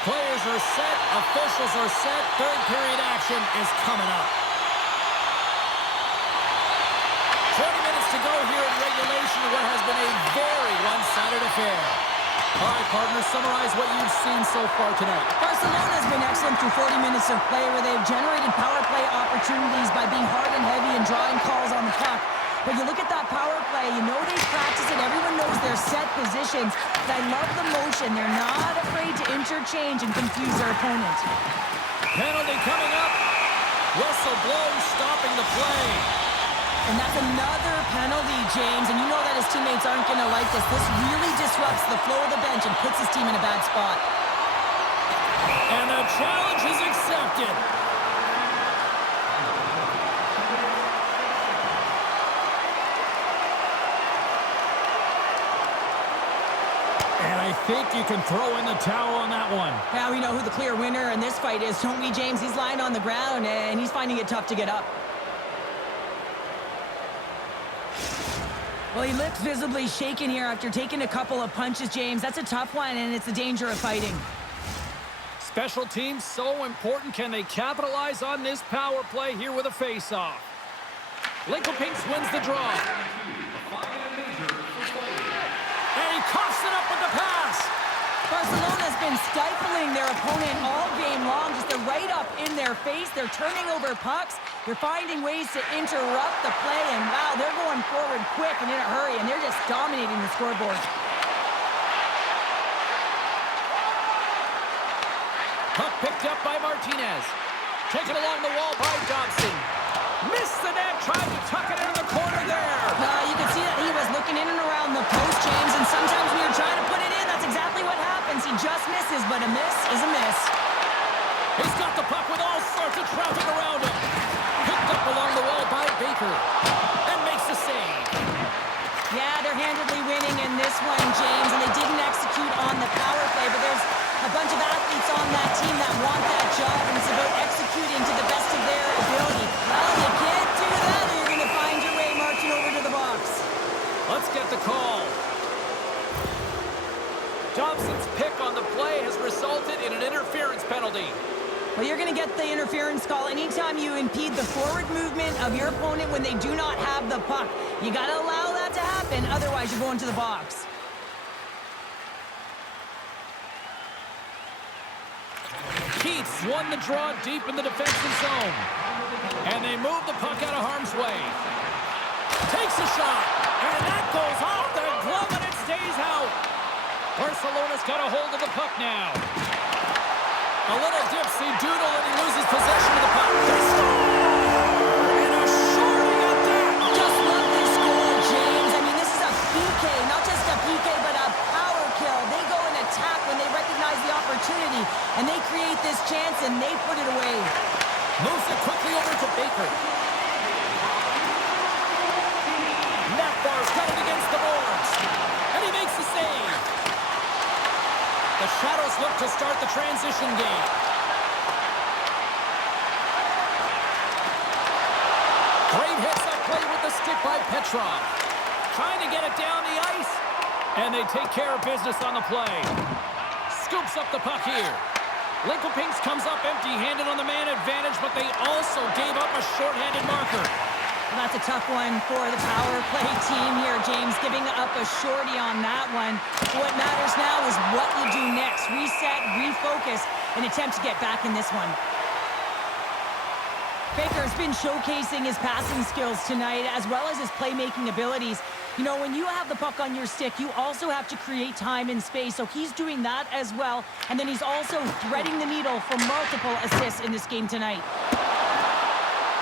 Players are set, officials are set, third period action is coming up. 20 minutes to go here in regulation of what has been a very one-sided affair. All right, partners, summarize what you've seen so far tonight. Barcelona's been excellent through 40 minutes of play where they've generated power play opportunities by being hard and heavy and drawing calls on the puck. But you look at that power play, you know they practice it. Everyone knows their set positions. I love the motion. They're not afraid to interchange and confuse their opponent. Penalty coming up. Whistle blows, stopping the play. And that's another penalty, James. And you know that his teammates aren't going to like this. This really disrupts the flow of the bench and puts his team in a bad spot. And the challenge is accepted. And I think you can throw in the towel on that one. Now we know who the clear winner in this fight is, don't we, James? He's lying on the ground, and he's finding it tough to get up. Well, he looks visibly shaken here after taking a couple of punches, James. That's a tough one, and it's the danger of fighting. Special teams so important. Can they capitalize on this power play here with a face-off? Lincoln-Pinks wins the draw. And he coughs it up with the pass. Barcelona's been stifling their opponent all game long. Just they're right up in their face. They're turning over pucks. They're finding ways to interrupt the play. And wow, they're going forward quick and in a hurry. And they're just dominating the scoreboard. Puck picked up by Martinez. Taken along the wall by Dobson. Missed the net, tried to tuck it into the corner there. You can see that he was looking in and around the post, James, and sometimes when you're trying to put it in, that's exactly what happens. He just misses, but a miss is a miss. He's got the puck with all sorts of traffic around him. Picked up along the wall by Baker. And makes the save. Yeah, they're handedly winning in this one, James, and they didn't execute on the power play, but there's a bunch of athletes on that team that want that job, and it's about executing to the best of their ability. Well, you can't do that, or you're going to find your way marching over to the box. Let's get the call. Thompson's pick on the play has resulted in an interference penalty. Well, you're going to get the interference call anytime you impede the forward movement of your opponent when they do not have the puck. You got to allow that to happen, otherwise you're going to the box. Keats won the draw deep in the defensive zone. And they move the puck out of harm's way. Takes a shot, and that goes off the glove and it stays out. Barcelona's got a hold of the puck now. A little dipsy doodle and he loses possession of the puck. They score! And a shorting at that! Just love this goal, James. I mean, this is a PK, not just a PK, but a power kill. They go and attack when they recognize the opportunity, and they create this chance, and they put it away. Moves it quickly over to Baker. Natbar's got it against the boards. And he makes the save. The Shadows look to start the transition game. Great hits up play with the stick by Petrov. Trying to get it down the ice. And they take care of business on the play. Scoops up the puck here. Lincoln-Pinks comes up empty-handed on the man advantage, but they also gave up a short-handed marker. Well, that's a tough one for the power play team here, James, giving up a shorty on that one. What matters now is what you do next. Reset, refocus, and attempt to get back in this one. Baker's been showcasing his passing skills tonight, as well as his playmaking abilities. You know, when you have the puck on your stick, you also have to create time and space, so he's doing that as well. And then he's also threading the needle for multiple assists in this game tonight.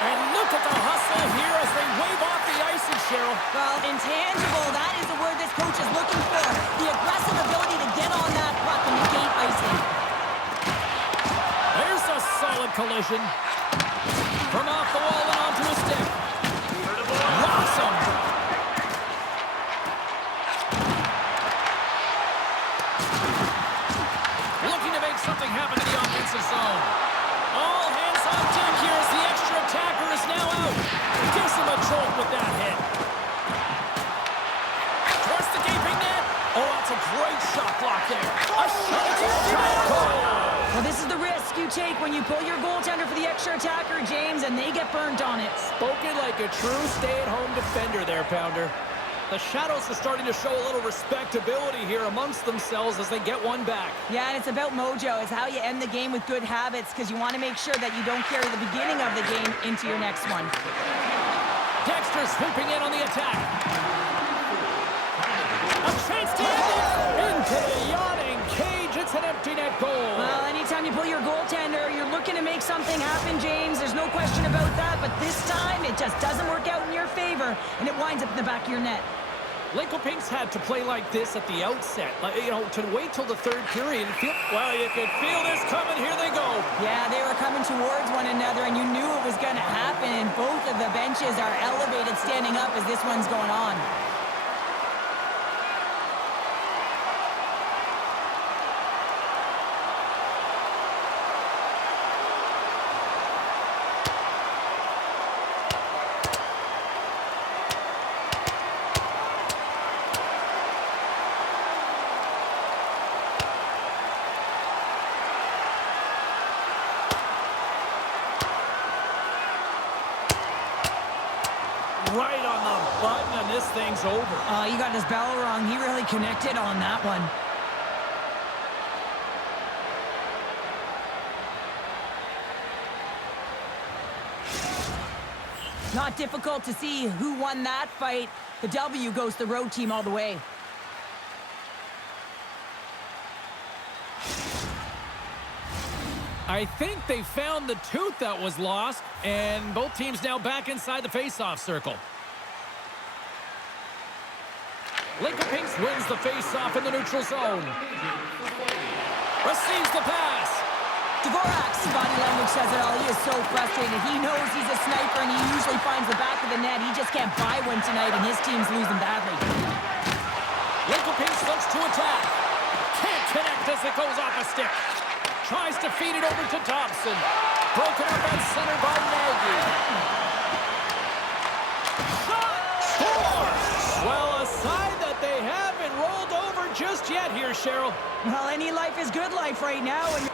And look at the hustle here as they wave off the icing, Cheryl. Well, intangible, that is the word this coach is looking for. The aggressive ability to get on that puck and negate icing. There's a solid collision. From off the wall and onto a stick. Rocks him. Looking to make something happen in the offensive zone. All hands on deck here as the extra attacker is now out. Gives him a jolt with that hit. Towards the gaping net. Oh, that's a great shot block there. A shot goal. Well, this is the risk you take when you pull your goaltender for the extra attacker, James, and they get burnt on it. Spoken like a true stay-at-home defender there, Pounder. The Shadows are starting to show a little respectability here amongst themselves as they get one back. Yeah, and it's about mojo. It's how you end the game with good habits, because you want to make sure that you don't carry the beginning of the game into your next one. Dexter swooping in on the attack. A chance to end it into the yawning cage. It's an empty net goal. Well, anytime you pull your goaltender, you're looking to make something happen, James. There's no question about that, but this time it just doesn't work out in your favor, and it winds up in the back of your net. Lincoln-Pinks had to play like this at the outset. You know, to wait till the third period. Well, you could feel this coming. Here they go. Yeah, they were coming towards one another, and you knew it was going to happen, and both of the benches are elevated, standing up as this one's going on. Right on the button, and this thing's over. He got his bell wrong. He really connected on that one. Not difficult to see who won that fight. The W goes to the road team all the way. I think they found the tooth that was lost, and both teams now back inside the face-off circle. Lincoln-Pinks wins the face-off in the neutral zone. Receives the pass. Dvorak's body language says it all. He is so frustrated. He knows he's a sniper, and he usually finds the back of the net. He just can't buy one tonight, and his team's losing badly. Littlepiece looks to attack. Can't connect as it goes off a stick. Tries to feed it over to Thompson. Broken up at center by Nagy. Shot! Scores! Well, a sign that they haven't rolled over just yet here, Cheryl. Well, any life is good life right now, and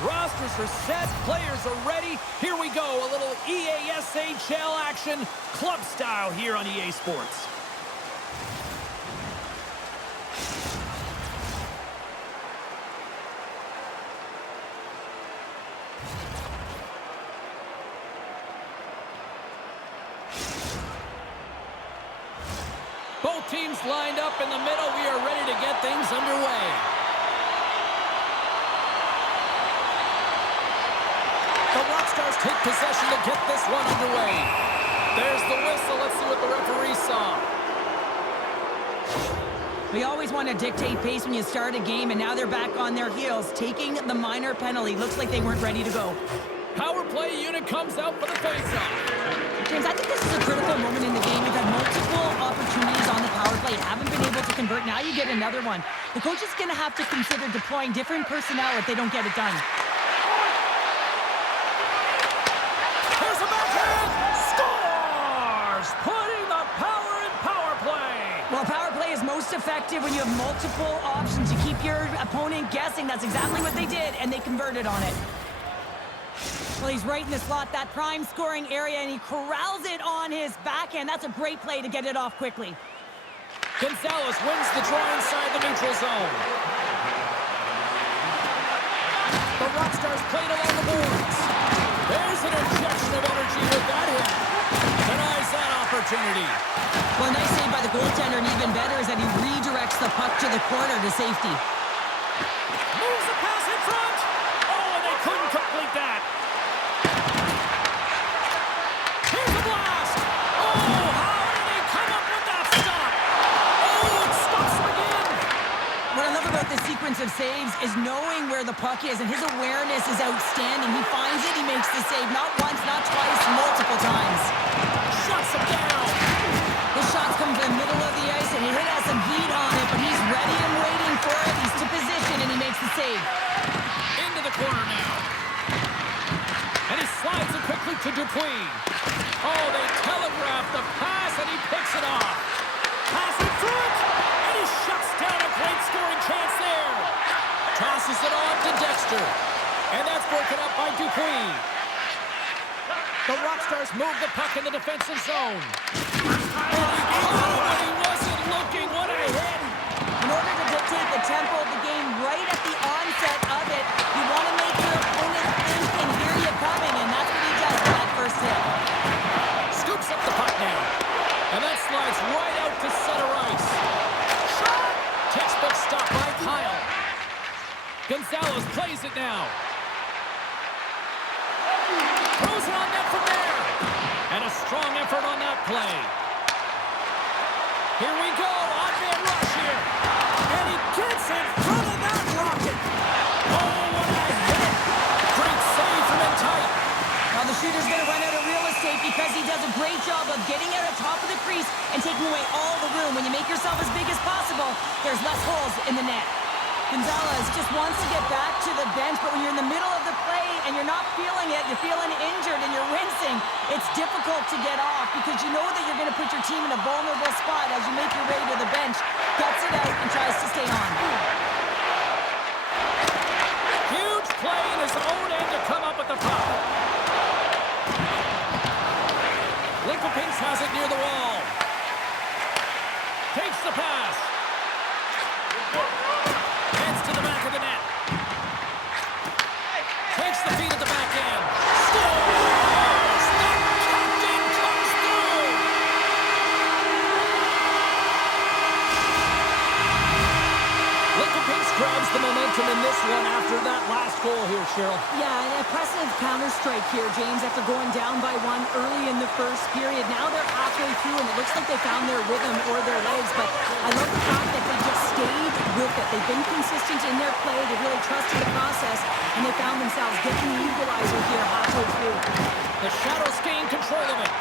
Rosters are set, players are ready. Here we go, a little EASHL action, club style here on EA Sports. Both teams lined up in the middle. We are ready to get things underway. The Rockstars take possession to get this one underway. There's the whistle. Let's see what the referee saw. We always want to dictate pace when you start a game, and now they're back on their heels, taking the minor penalty. Looks like they weren't ready to go. Power play unit comes out for the faceoff. James, I think this is a critical moment in the game. We've had multiple opportunities on the power play, haven't been able to convert. Now you get another one. The coach is going to have to consider deploying different personnel if they don't get it done. There's a backhand! Scores! Putting the power in power play. Well, power play is most effective when you have multiple options. You keep your opponent guessing. That's exactly what they did, and they converted on it. Well, he's right in the slot, that prime scoring area, and he corrals it on his backhand. That's a great play to get it off quickly. Gonzalez wins the draw inside the neutral zone. The Rockstars played along the boards. There's an injection of energy with that hit. Denies that opportunity. Well, nice save by the goaltender, and even better is that he redirects the puck to the corner to safety. Moves the pass in front. Oh, and they couldn't complete that. Here's the blast. Oh, how did they come up with that stop? Oh, it stops him again. What I love about this sequence of saves is knowing where the puck is, and his awareness is outstanding. He finds it, he makes the save, not once, not twice, multiple times. Shuts him down. The shot's come from the middle of the ice, and he has some heat on it, but he's ready and waiting for it. He's to position, and he makes the save. Into the corner now. And he slides it quickly to Dupuis. Oh, they telegraph the pass, and he picks it off. Pass in front, and he shuts down a great scoring chance there. Tosses it on to Dexter. And that's broken up by Dupuis. The Rockstars move the puck in the defensive zone. Oh, but he wasn't looking. What a hit. In order to dictate the tempo of the game right at the onset of it, you want to make your opponent think and hear you coming, and that's what he does with that first hit. Scoops up the puck now. And that slides right out to center ice. Shot! Textbook stop by Kyle. Gonzalez plays it now. Throws it on net from there. And a strong effort on that play. Here we go. On-man rush here. And he gets in front of that rocket. Oh, what a hit. Great save from in tight. Now the shooter's going to run out of real estate because he does a great job of getting out of top of the crease and taking away all the room. When you make yourself as big as possible, there's less holes in the net. Gonzalez just wants to get back to the bench, but when you're in the middle of the play and you're not feeling it, you're feeling injured and you're wincing, it's difficult to get off because you know that you're going to put your team in a vulnerable spot as you make your way to the bench, gets it out, and tries to stay on. Huge play in his own end to come up with the puck. Linkopinks has it near the wall. Takes the pass. Heads to the back of the net. Takes the feed at the back end. Scores! The captain comes through! Linkopinks grabs the momentum in this one after that last goal here, Cheryl. Yeah, an impressive counter-strike here, James, after going down by one early in the first period. Now they're halfway through, and it looks like they found their rhythm or their legs, but I love the fact that they just stayed with it. They've been consistent in their play. They really trusted the process, and they found themselves getting the equalizer here halfway through. The Shadows gain control of it.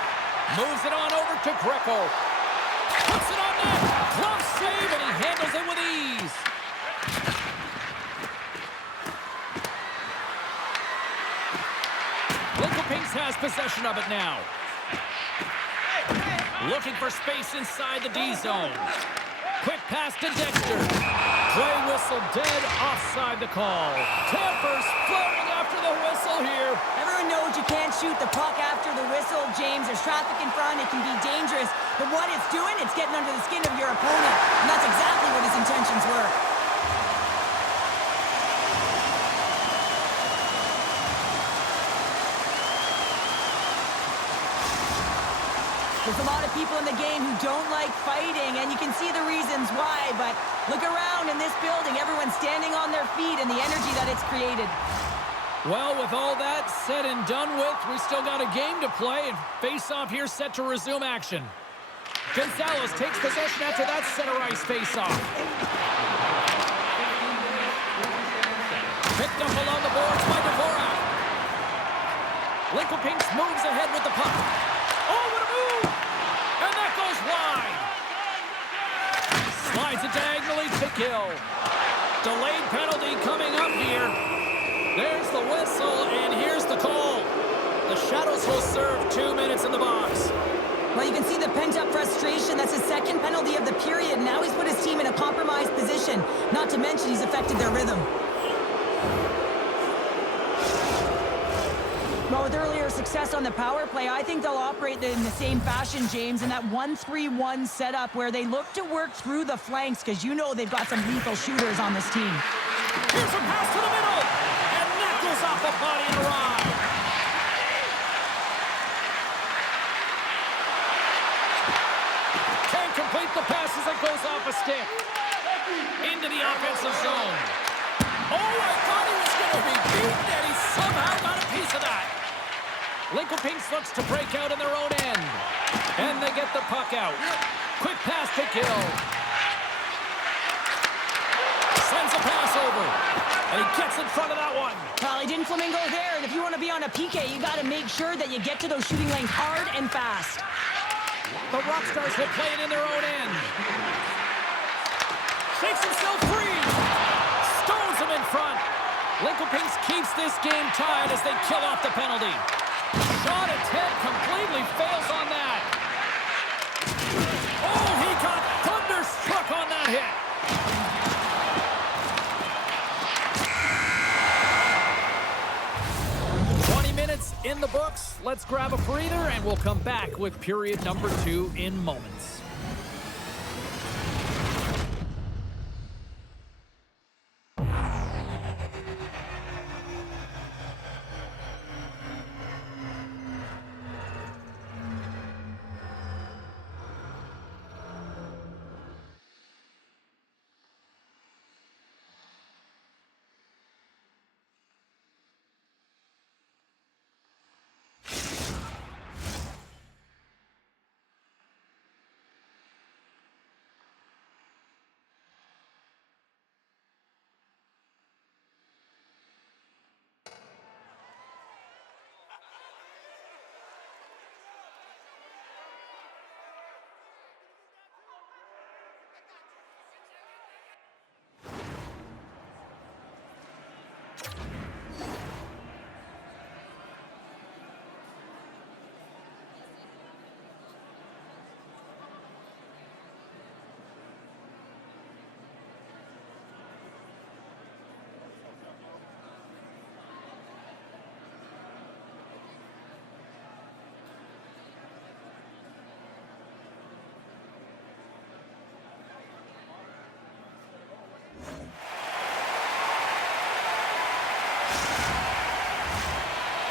Moves it on over to Greco. Puts it on net. Glove save, and he handles it with ease. Lincoln has possession of it now. Looking for space inside the D zone. Quick pass to Dexter. Play whistle dead, offside the call. Tampa's flaring after the whistle here. Everyone knows you can't shoot the puck after the whistle, James. There's traffic in front. It can be dangerous. But what it's doing, it's getting under the skin of your opponent. And that's exactly what his intentions were. There's a lot of people in the game who don't like fighting, and you can see the reasons why, but look around in this building. Everyone's standing on their feet and the energy that it's created. Well, with all that said and done with, we still got a game to play, and face-off here set to resume action. Gonzalez takes possession after that center ice face-off. Picked up along the boards by Dvorak. Lincoln moves ahead with the puck. Oh, what a move! And that goes wide. Slides it diagonally to Gill. Delayed penalty coming up here. There's the whistle, and here's the call. The Shadows will serve 2 minutes in the box. Well, you can see the pent-up frustration. That's his second penalty of the period. Now he's put his team in a compromised position. Not to mention he's affected their rhythm. Well, with earlier success on the power play, I think they'll operate in the same fashion, James, in that 1-3-1 setup where they look to work through the flanks because you know they've got some lethal shooters on this team. Here's a pass to the middle, and that goes off the body and ride. Can't complete the pass as it goes off a stick. Into the offensive zone. Oh, I thought he was going to be beaten, and he somehow got a piece of that. Lincoln looks to break out in their own end. And they get the puck out. Quick pass to Gill. Sends a pass over. And he gets in front of that one. Well, he didn't flamingo there, and if you want to be on a PK, you got to make sure that you get to those shooting lanes hard and fast. The Rockstars will play it in their own end. Shakes himself free. Stones him in front. Lincoln keeps this game tied as they kill off the penalty. Shot attempt completely fails on that. Oh, he got thunderstruck on that hit. In the books. Let's grab a breather and we'll come back with period number 2 in moments.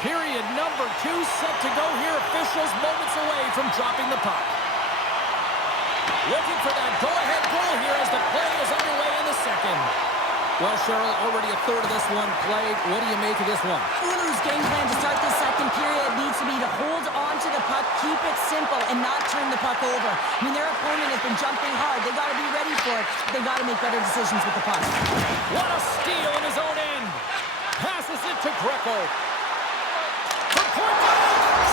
Period number 2 set to go here. Officials moments away from dropping the puck. Looking for that go-ahead goal here as the play is underway in the second. Well, Cheryl, already a third of this one played. What do you make of this one? Oilers' game plan to start this second period needs to be to hold on to the puck, keep it simple, and not turn the puck over. I mean, their opponent has been jumping hard. They got to be ready for it. They got to make better decisions with the puck. What a steal in his own end. Passes it to Greco. From point blank.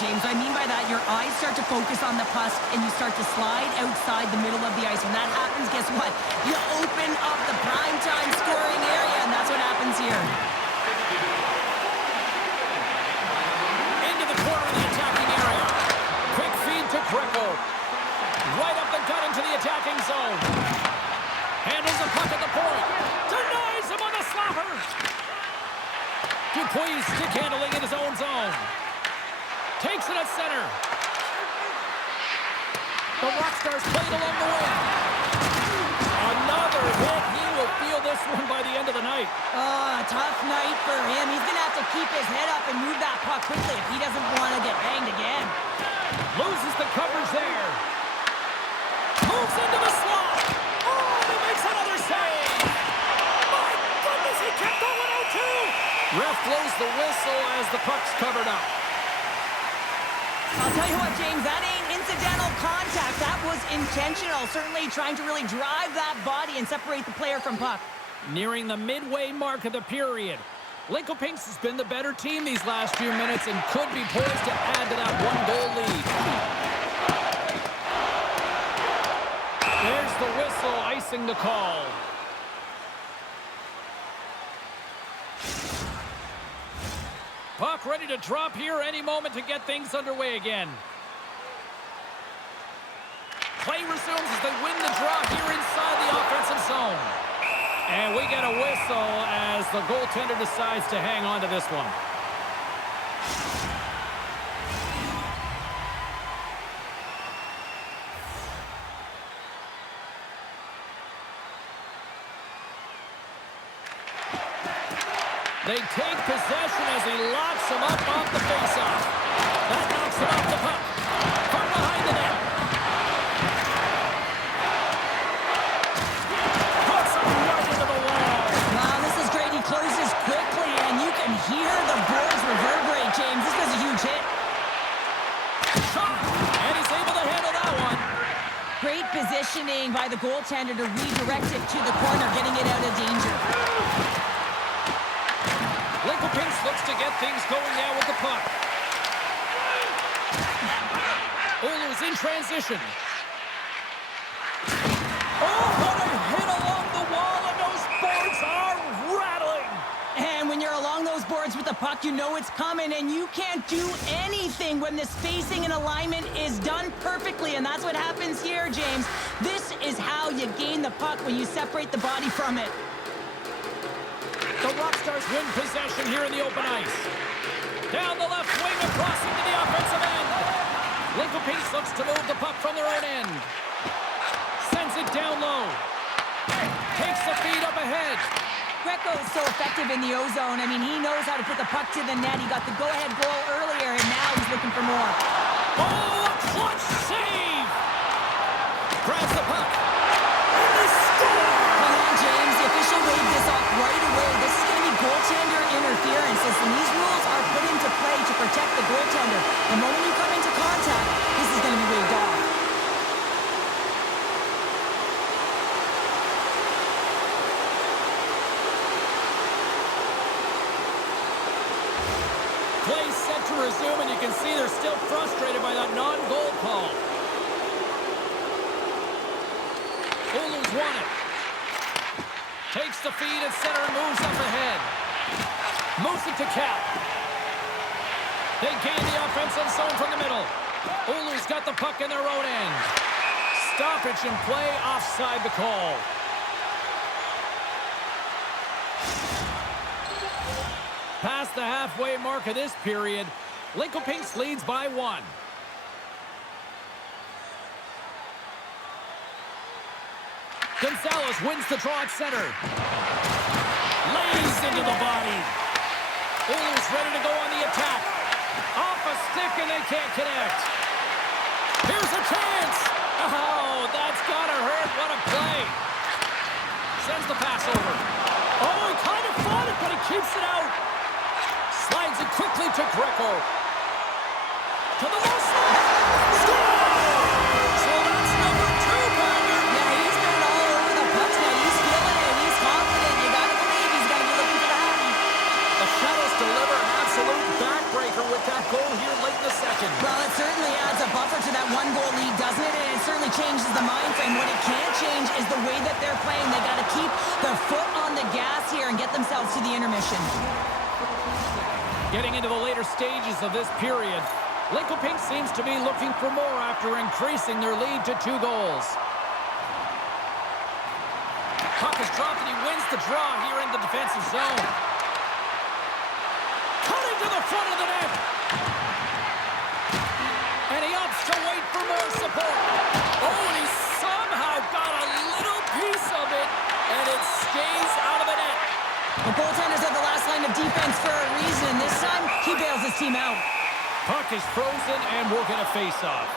James. What I mean by that, your eyes start to focus on the puck and you start to slide outside the middle of the ice. When that happens, guess what? You open up the primetime scoring area, and that's what happens here. Into the corner of the attacking area. Quick feed to Greco. Right up the gut into the attacking zone. Handles the puck at the point. Denies him on the slapper. Dupuis stick handling in his own zone. Takes it at center. The Rockstars played along the wing. Another hit. He will feel this one by the end of the night. Oh, tough night for him. He's going to have to keep his head up and move that puck quickly if he doesn't want to get banged again. Loses the coverage there. Moves into the slot. Oh, he makes another save. My goodness, he kept that one out too. Ref blows the whistle as the puck's covered up. I'll tell you what, James, that ain't incidental contact. That was intentional. Certainly trying to really drive that body and separate the player from puck. Nearing the midway mark of the period. Lincoln-Pinks has been the better team these last few minutes and could be poised to add to that one-goal lead. There's the whistle, icing the call. Puck ready to drop here any moment to get things underway again. Play resumes as they win the draw here inside the offensive zone. And we get a whistle as the goaltender decides to hang on to this one. They take possession as he locks him up off the faceoff. That knocks him off the puck. From behind the net. Puts him right into the wall. Wow, this is great. He closes quickly, and you can hear the boards reverberate, James. This was a huge hit. Shot! And he's able to handle that one. Great positioning by the goaltender to redirect it to the corner, getting it out of danger. Lincoln-Pinks looks to get things going now with the puck. Oulu's in transition. Oh, what a hit along the wall, and those boards are rattling. And when you're along those boards with the puck, you know it's coming, and you can't do anything when the spacing and alignment is done perfectly, and that's what happens here, James. This is how you gain the puck, when you separate the body from it. The Rockstars win possession here in the open ice. Down the left wing and crossing to the offensive end. Lincoln-Pinks looks to move the puck from their own end. Sends it down low. Takes the feed up ahead. Greco is so effective in the O-zone. I mean, he knows how to put the puck to the net. He got the go-ahead goal earlier, and now he's looking for more. Oh, a clutch save! Grabs the puck. And they score! Come on, James. The official waved this off right away. This is going to be goaltender interference. Listen, these rules are put into play to protect the goaltender. The moment you come into contact, this is going to be waved off. Play set to resume, and you can see they're still frustrated by that non-goal call. Oulu's won it. Takes the feed at center and moves up ahead. Moves it to Cap. They gain the offensive zone from the middle. Oulu's got the puck in their own end. Stoppage in play, offside the call. Past the halfway mark of this period, Lincoln-Pinks leads by 1. Gonzalez wins the draw at center. Lays into the body. Oulu's ready to go on the attack. Off a stick and they can't connect. Here's a chance. Oh, that's gotta hurt. What a play. Sends the pass over. Oh, he kind of fought it, but he keeps it out. Slides it quickly to Greco. To the low slot. Score! So that's number 2, Pander. Yeah, he's been all over the puck now. He's feeling it. He's confident. You got to believe he's going to be looking for the happy. The Shadows deliver an absolute backbreaker with support that goal here late in the second. Well, it certainly adds a buffer to that one-goal lead, doesn't it? And it certainly changes the mind frame. What it can't change is the way that they're playing. They got to keep their foot on the gas here and get themselves to the intermission. Getting into the later stages of this period, Linköping seems to be looking for more after increasing their lead to 2 goals. Puck is dropped and he wins the draw here in the defensive zone. Cutting to the front of the net. And he opts to wait for more support. Oh, and he somehow got a little piece of it, and it stays out of the net. The goaltenders are the last line of defense for a reason. This time, he bails his team out. Puck is frozen, and we're going to face off.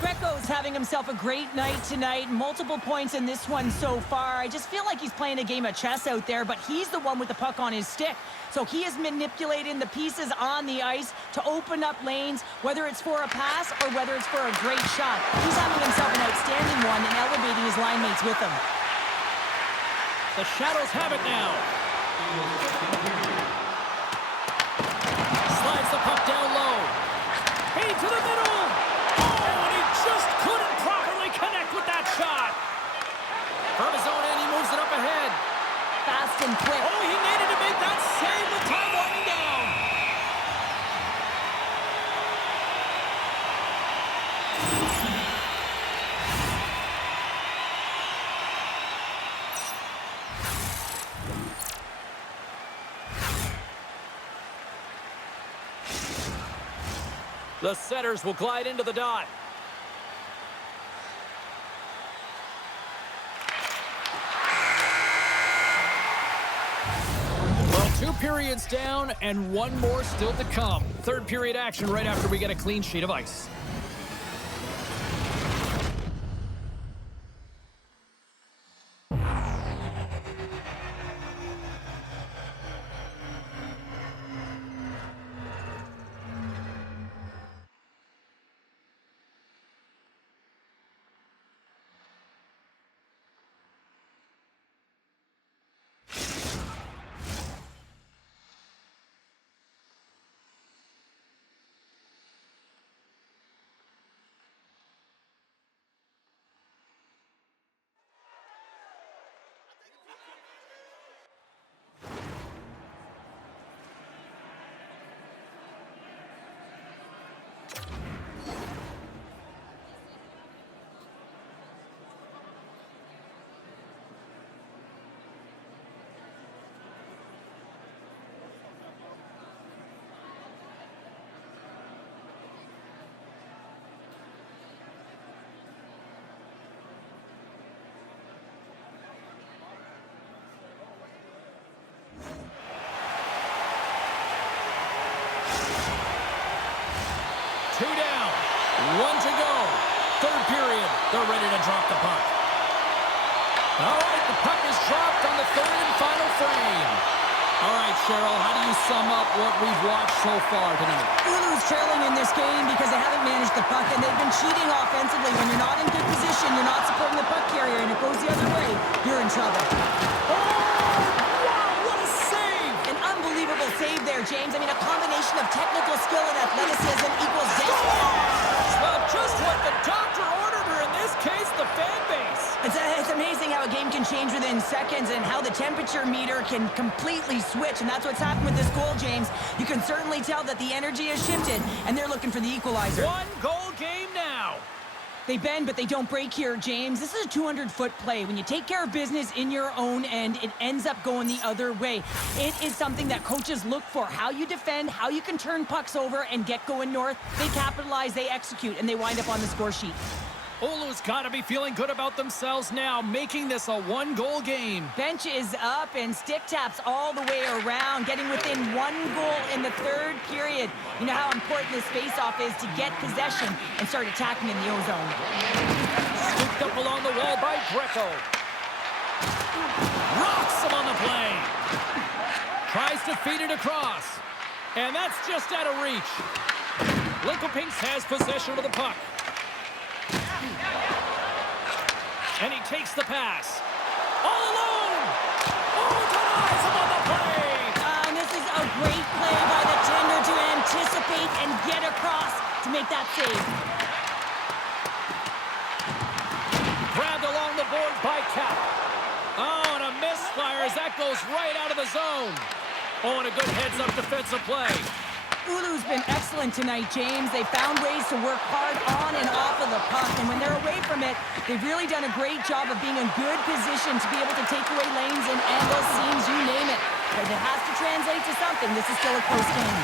Greco's having himself a great night tonight. Multiple points in this one so far. I just feel like he's playing a game of chess out there, but he's the one with the puck on his stick. So he is manipulating the pieces on the ice to open up lanes, whether it's for a pass or whether it's for a great shot. He's having himself an outstanding one and elevating his line mates with him. The Shadows have it now. Slides the puck down low. Hey, to the middle. Oh, and he just couldn't properly connect with that shot. From his own end, he moves it up ahead. Fast and quick. Oh, he needed to make that save with time winding down. The setters will glide into the dot. Well, 2 periods down and 1 more still to come. Third period action right after we get a clean sheet of ice. Two down, 1 to go. Third period, they're ready to drop the puck. All right, the puck is dropped on the third and final frame. All right, Cheryl, how do you sum up what we've watched so far tonight? Oulu's trailing in this game because they haven't managed the puck, and they've been cheating offensively. When you're not in good position, you're not supporting the puck carrier, and it goes the other way, you're in trouble. Oh, wow, what a save! An unbelievable save there, James. I mean, a combination of technical skill and athleticism equals destiny. Well, just what the doctor ordered, or in this case, the fan base. It's amazing how a game can change within seconds and how the temperature meter can completely switch, and that's what's happened with this goal, James. You can certainly tell that the energy has shifted, and they're looking for the equalizer. 1-goal game now. They bend, but they don't break here, James. This is a 200-foot play. When you take care of business in your own end, it ends up going the other way. It is something that coaches look for. How you defend, how you can turn pucks over and get going north. They capitalize, they execute, and they wind up on the score sheet. Oulu's got to be feeling good about themselves now, making this a 1-goal game. Bench is up and stick taps all the way around, getting within 1 goal in the third period. You know how important this faceoff is to get possession and start attacking in the O-zone. Scooped up along the wall by Greco. Rocks him on the play. Tries to feed it across. And that's just out of reach. Linköping has possession of the puck. And he takes the pass. All alone! Oh, denies him on the play! And this is a great play by the tender that save. Grabbed along the board by Cap. Oh, and a misfire as that goes right out of the zone. Oh, and a good heads-up defensive play. Oulu's been excellent tonight, James. They found ways to work hard on and off of the puck, and when they're away from it, they've really done a great job of being in good position to be able to take away lanes and angles, seams, you name it. But it has to translate to something. This is still a close game.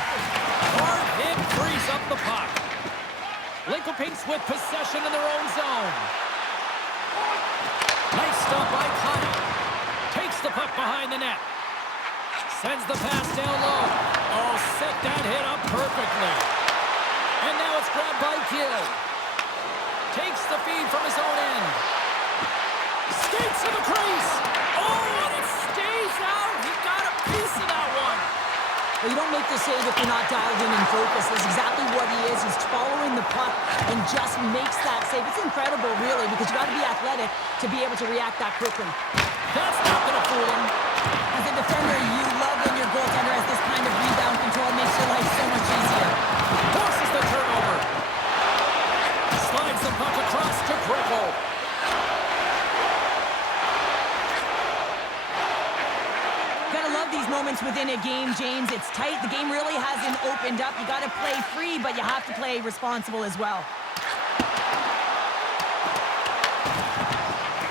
Hard hit frees up the puck. Lincoln with possession in their own zone. Nice stop by Connor. Takes the puck behind the net. Sends the pass down low. Oh, set that hit up perfectly. And now it's grabbed by Gill. Takes the feed from his own end. Skates to the crease. Oh, and it stays out. He got a piece of that one. Well, you don't make the save if you're not dialed in and focused. That's exactly what he is. He's following the puck and just makes that save. It's incredible, really, because you got to be athletic to be able to react that quickly. That's not going to fool him. As a defender, you love when your goaltender has this kind of rebound control. It makes your life so much easier. Forces the turnover. Slides the puck across to Griffo. Gotta love these moments within a game, James. It's tight. The game really hasn't opened up. You gotta play free, but you have to play responsible as well.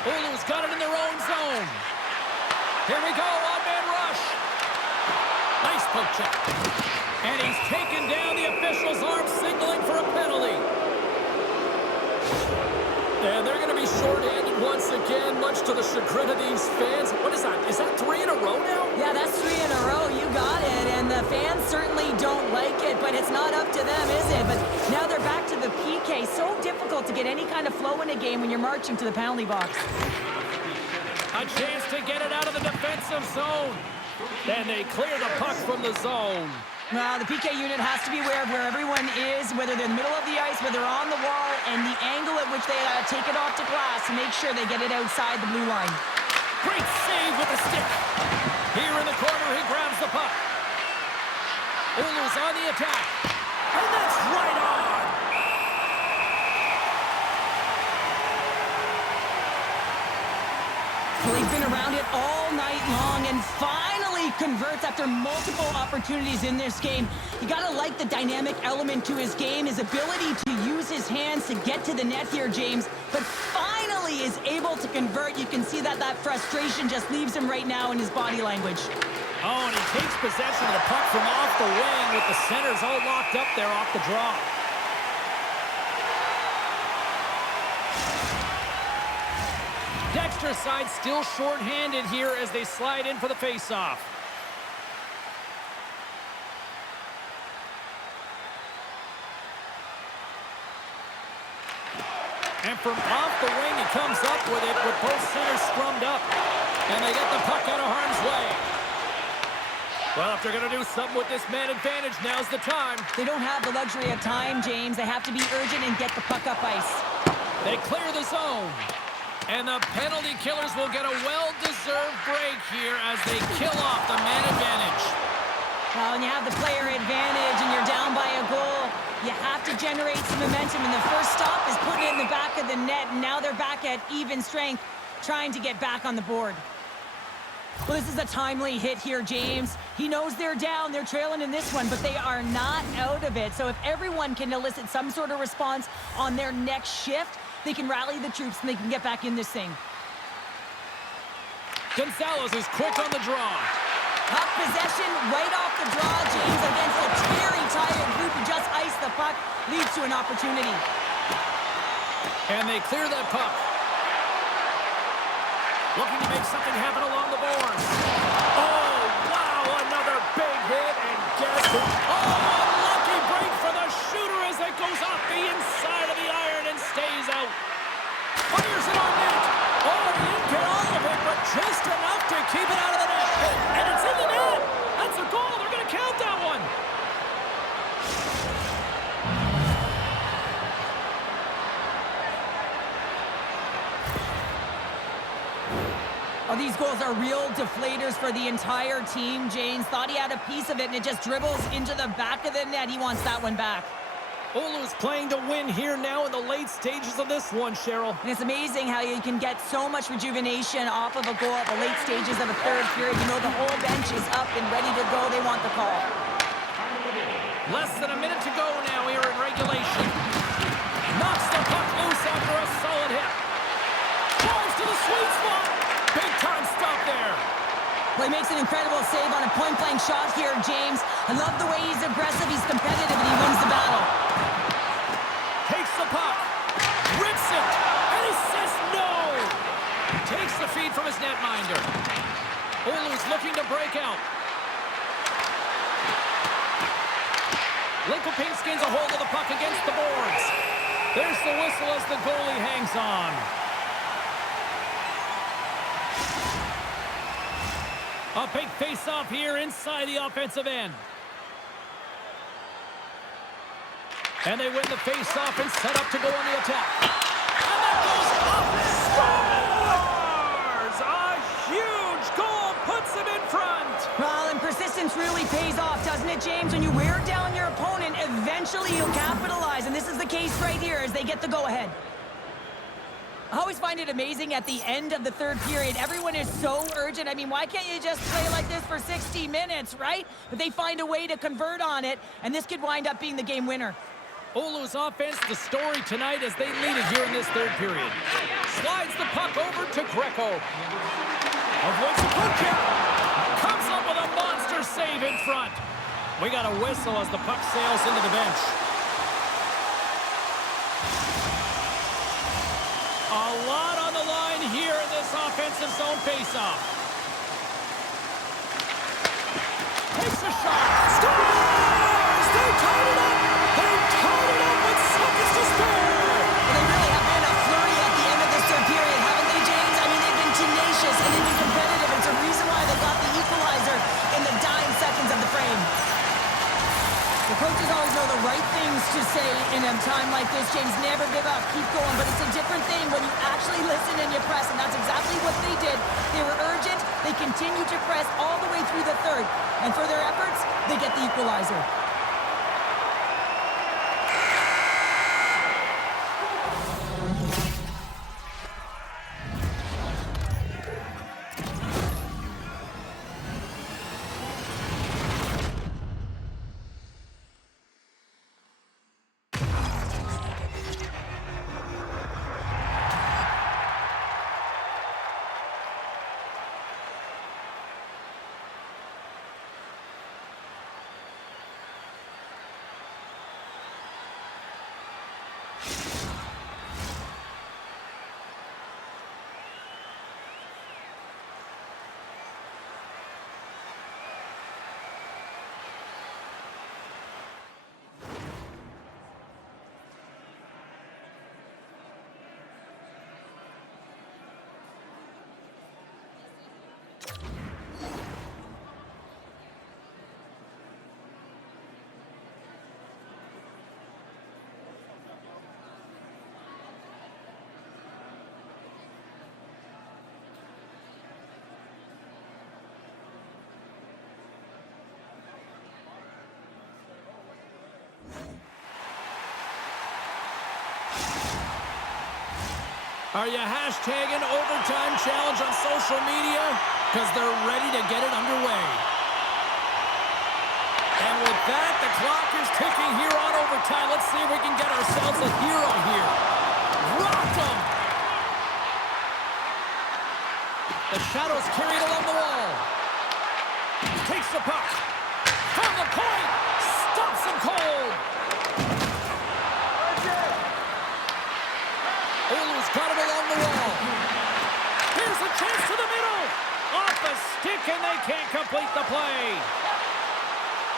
Oulu's got it in their own zone. Here we go, one-man rush. Nice poke check. And he's taken down. The official's arm signaling for a penalty. And they're going to be shorthanded once again, much to the chagrin of these fans. What is that? Is that 3 in a row now? Yeah, that's 3 in a row. You got it. And the fans certainly don't like it, but it's not up to them, is it? But now they're back to the PK. So difficult to get any kind of flow in a game when you're marching to the penalty box. A chance to get it out of the defensive zone. Then they clear the puck from the zone. Well, the PK unit has to be aware of where everyone is, whether they're in the middle of the ice, whether they're on the wall, and the angle at which they take it off to glass to make sure they get it outside the blue line. Great save with the stick. Here in the corner, he grabs the puck. Oulu's on the attack. And that's right on. Well, he's been around it all night long and finally converts after multiple opportunities in this game. You gotta like the dynamic element to his game, his ability to use his hands to get to the net here, James, but finally is able to convert. You can see that frustration just leaves him right now in his body language. Oh, and he takes possession of the puck from off the wing with the centers all locked up there off the draw. Dexter's side still short-handed here as they slide in for the face-off. And from off the wing, he comes up with it with both centers scrummed up. And they get the puck out of harm's way. Well, if they're going to do something with this man advantage, now's the time. They don't have the luxury of time, James. They have to be urgent and get the puck up ice. They clear the zone. And the penalty killers will get a well-deserved break here as they kill off the man advantage. Well, when you have the player advantage and you're down by a goal, you have to generate some momentum. And the first stop is putting it in the back of the net. And now they're back at even strength, trying to get back on the board. Well, this is a timely hit here, James. He knows they're down. They're trailing in this one, but they are not out of it. So if everyone can elicit some sort of response on their next shift, they can rally the troops and they can get back in this thing. Gonzalez is quick on the draw. Puck possession right off the draw, James, against a very tired group who just iced the puck, leads to an opportunity. And they clear that puck. Looking to make something happen along the boards. Oh, wow, another big hit, and guess who? Oh, a lucky break for the shooter as it goes off the inside of the iron and stays out. Fires it on net. Oh, he didn't get all of it, but just enough to keep it out of the net. And it's in the net. That's a goal. They're going to count that one. Oh, these goals are real deflators for the entire team. James thought he had a piece of it, and it just dribbles into the back of the net. He wants that one back. Oulu's playing to win here now in the late stages of this one, Cheryl. And it's amazing how you can get so much rejuvenation off of a goal at the late stages of a third period. You know the whole bench is up and ready to go. They want the call. Less than a minute to go now here in regulation. Knocks the puck loose after a solid hit. Drives to the sweet spot. Big time stop there. Well, he makes an incredible save on a point-blank shot here, James. I love the way he's aggressive, he's competitive, and he wins the battle. Takes the puck. Rips it. And he says no. Takes the feed from his netminder. Oulu's looking to break out. Linkoping skins a hold of the puck against the boards. There's the whistle as the goalie hangs on. A big face-off here inside the offensive end. And they win the face-off and set up to go on the attack. And that goes up. Scores! A huge goal puts them in front. Well, and persistence really pays off, doesn't it, James? When you wear down your opponent, eventually you'll capitalize. And this is the case right here as they get the go-ahead. I always find it amazing at the end of the third period. Everyone is so urgent. I mean, why can't you just play like this for 60 minutes, right? But they find a way to convert on it, and this could wind up being the game winner. Oulu's offense, the story tonight as they lead it here in this third period. Slides the puck over to Greco. Avoids the puck kick. Comes up with a monster save in front. We got a whistle as the puck sails into the bench. A lot on the line here in this offensive zone faceoff. Takes a shot. Scores! They tied it up! They tied it up with seconds to spare! Well, they really have been a flurry at the end of this third period, haven't they, James? I mean, they've been tenacious and they've been competitive. It's a reason why they got the equalizer in the dying seconds of the frame. The coaches always know the right things to say in a time like this, James. Never give up, keep going. But it's a different thing when you actually listen and you press, and that's exactly what they did. They were urgent. They continued to press all the way through the third. And for their efforts, they get the equalizer. Are you hashtagging overtime challenge on social media? Because they're ready to get it underway. And with that, the clock is ticking here on overtime. Let's see if we can get ourselves a hero here. Rocked him! The Shadows carried along the wall. Takes the puck. From the point! Stops him cold! Oulu's got him along the wall. Here's a chance to the middle. Off the stick, and they can't complete the play.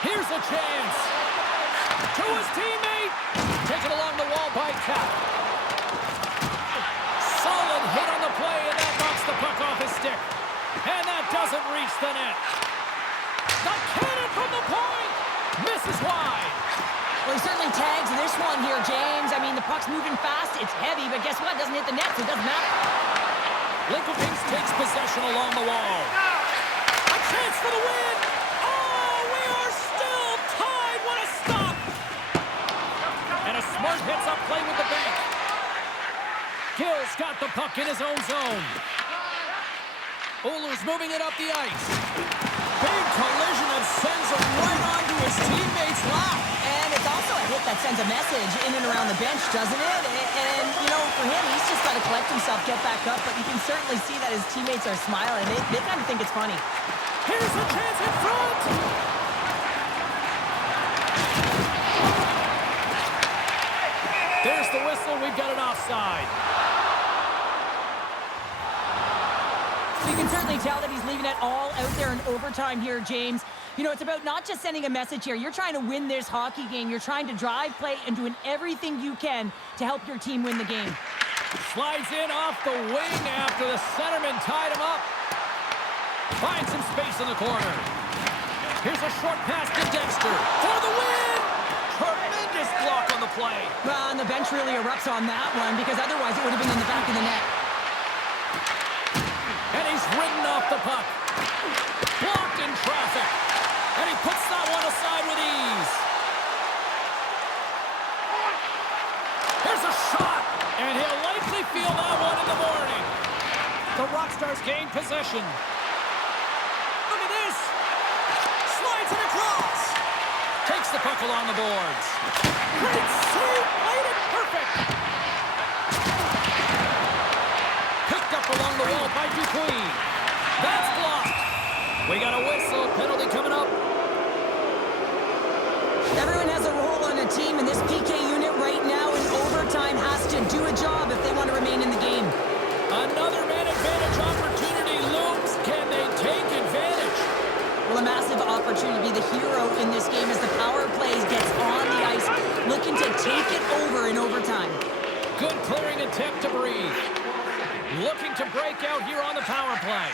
Here's a chance. To his teammate. Taken along the wall by Cap. Solid hit on the play, and that knocks the puck off his stick. And that doesn't reach the net. The cannon from the point. Misses wide. Well, he certainly tags this one here, James. I mean, the puck's moving fast. It's heavy, but guess what? It doesn't hit the net, so it doesn't matter. Linkoping takes possession along the wall. A chance for the win. Oh, we are still tied. What a stop. Just got the puck in his own zone. Oulu's moving it up the ice. Big collision that sends him right onto his teammate's lap. And it's also a hit that sends a message in and around the bench, doesn't it? And you know, for him, he's just got to collect himself, get back up. But you can certainly see that his teammates are smiling. They kind of think it's funny. Here's a chance in front. There's the whistle. We've got an offside. You can certainly tell that he's leaving it all out there in overtime here, James. You know, it's about not just sending a message here. You're trying to win this hockey game. You're trying to drive play and doing everything you can to help your team win the game. Slides in off the wing after the centerman tied him up. Finds some space in the corner. Here's a short pass to Dexter for the win. Tremendous block on the play. Well, and the bench really erupts on that one because otherwise it would have been in the back of the net. And he's ridden off the puck. Blocked in traffic. And he puts that one aside with ease. Here's a shot. And he'll likely feel that one in the morning. The Rockstars gain possession. Look at this. Slides it across. Takes the puck along the boards. Great save. Played it perfect. Picked up along the wall by Dupuis. That's blocked. We got a whistle. Penalty coming up. Everyone has a role on a team, and this PK unit right now in overtime has to do a job if they want to remain in the game. Another man advantage opportunity looms. Can they take advantage? Well, a massive opportunity to be the hero in this game as the power plays gets on the ice, looking to take it over in overtime. Good clearing attempt to breathe. Looking to break out here on the power play.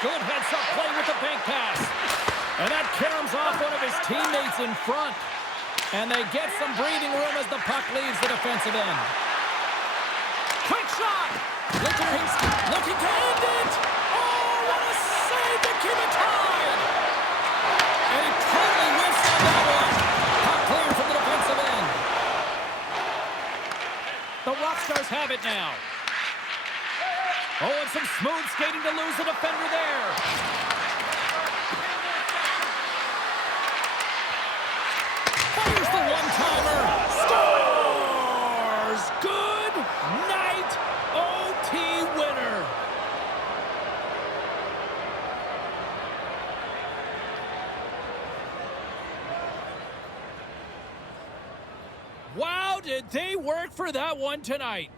Good heads-up play with the bank pass. And that caroms off one of his teammates in front. And they get some breathing room as the puck leaves the defensive end. Quick shot! Lipinski looking to end it! Oh, what a save to keep it tied! And he totally whiffs on that one. Puck cleared from the defensive end. The Rockstars have it now. Oh, and some smooth skating to lose the defender there. Fires the one-timer. Scores! Good night, OT winner. Wow, did they work for that one tonight.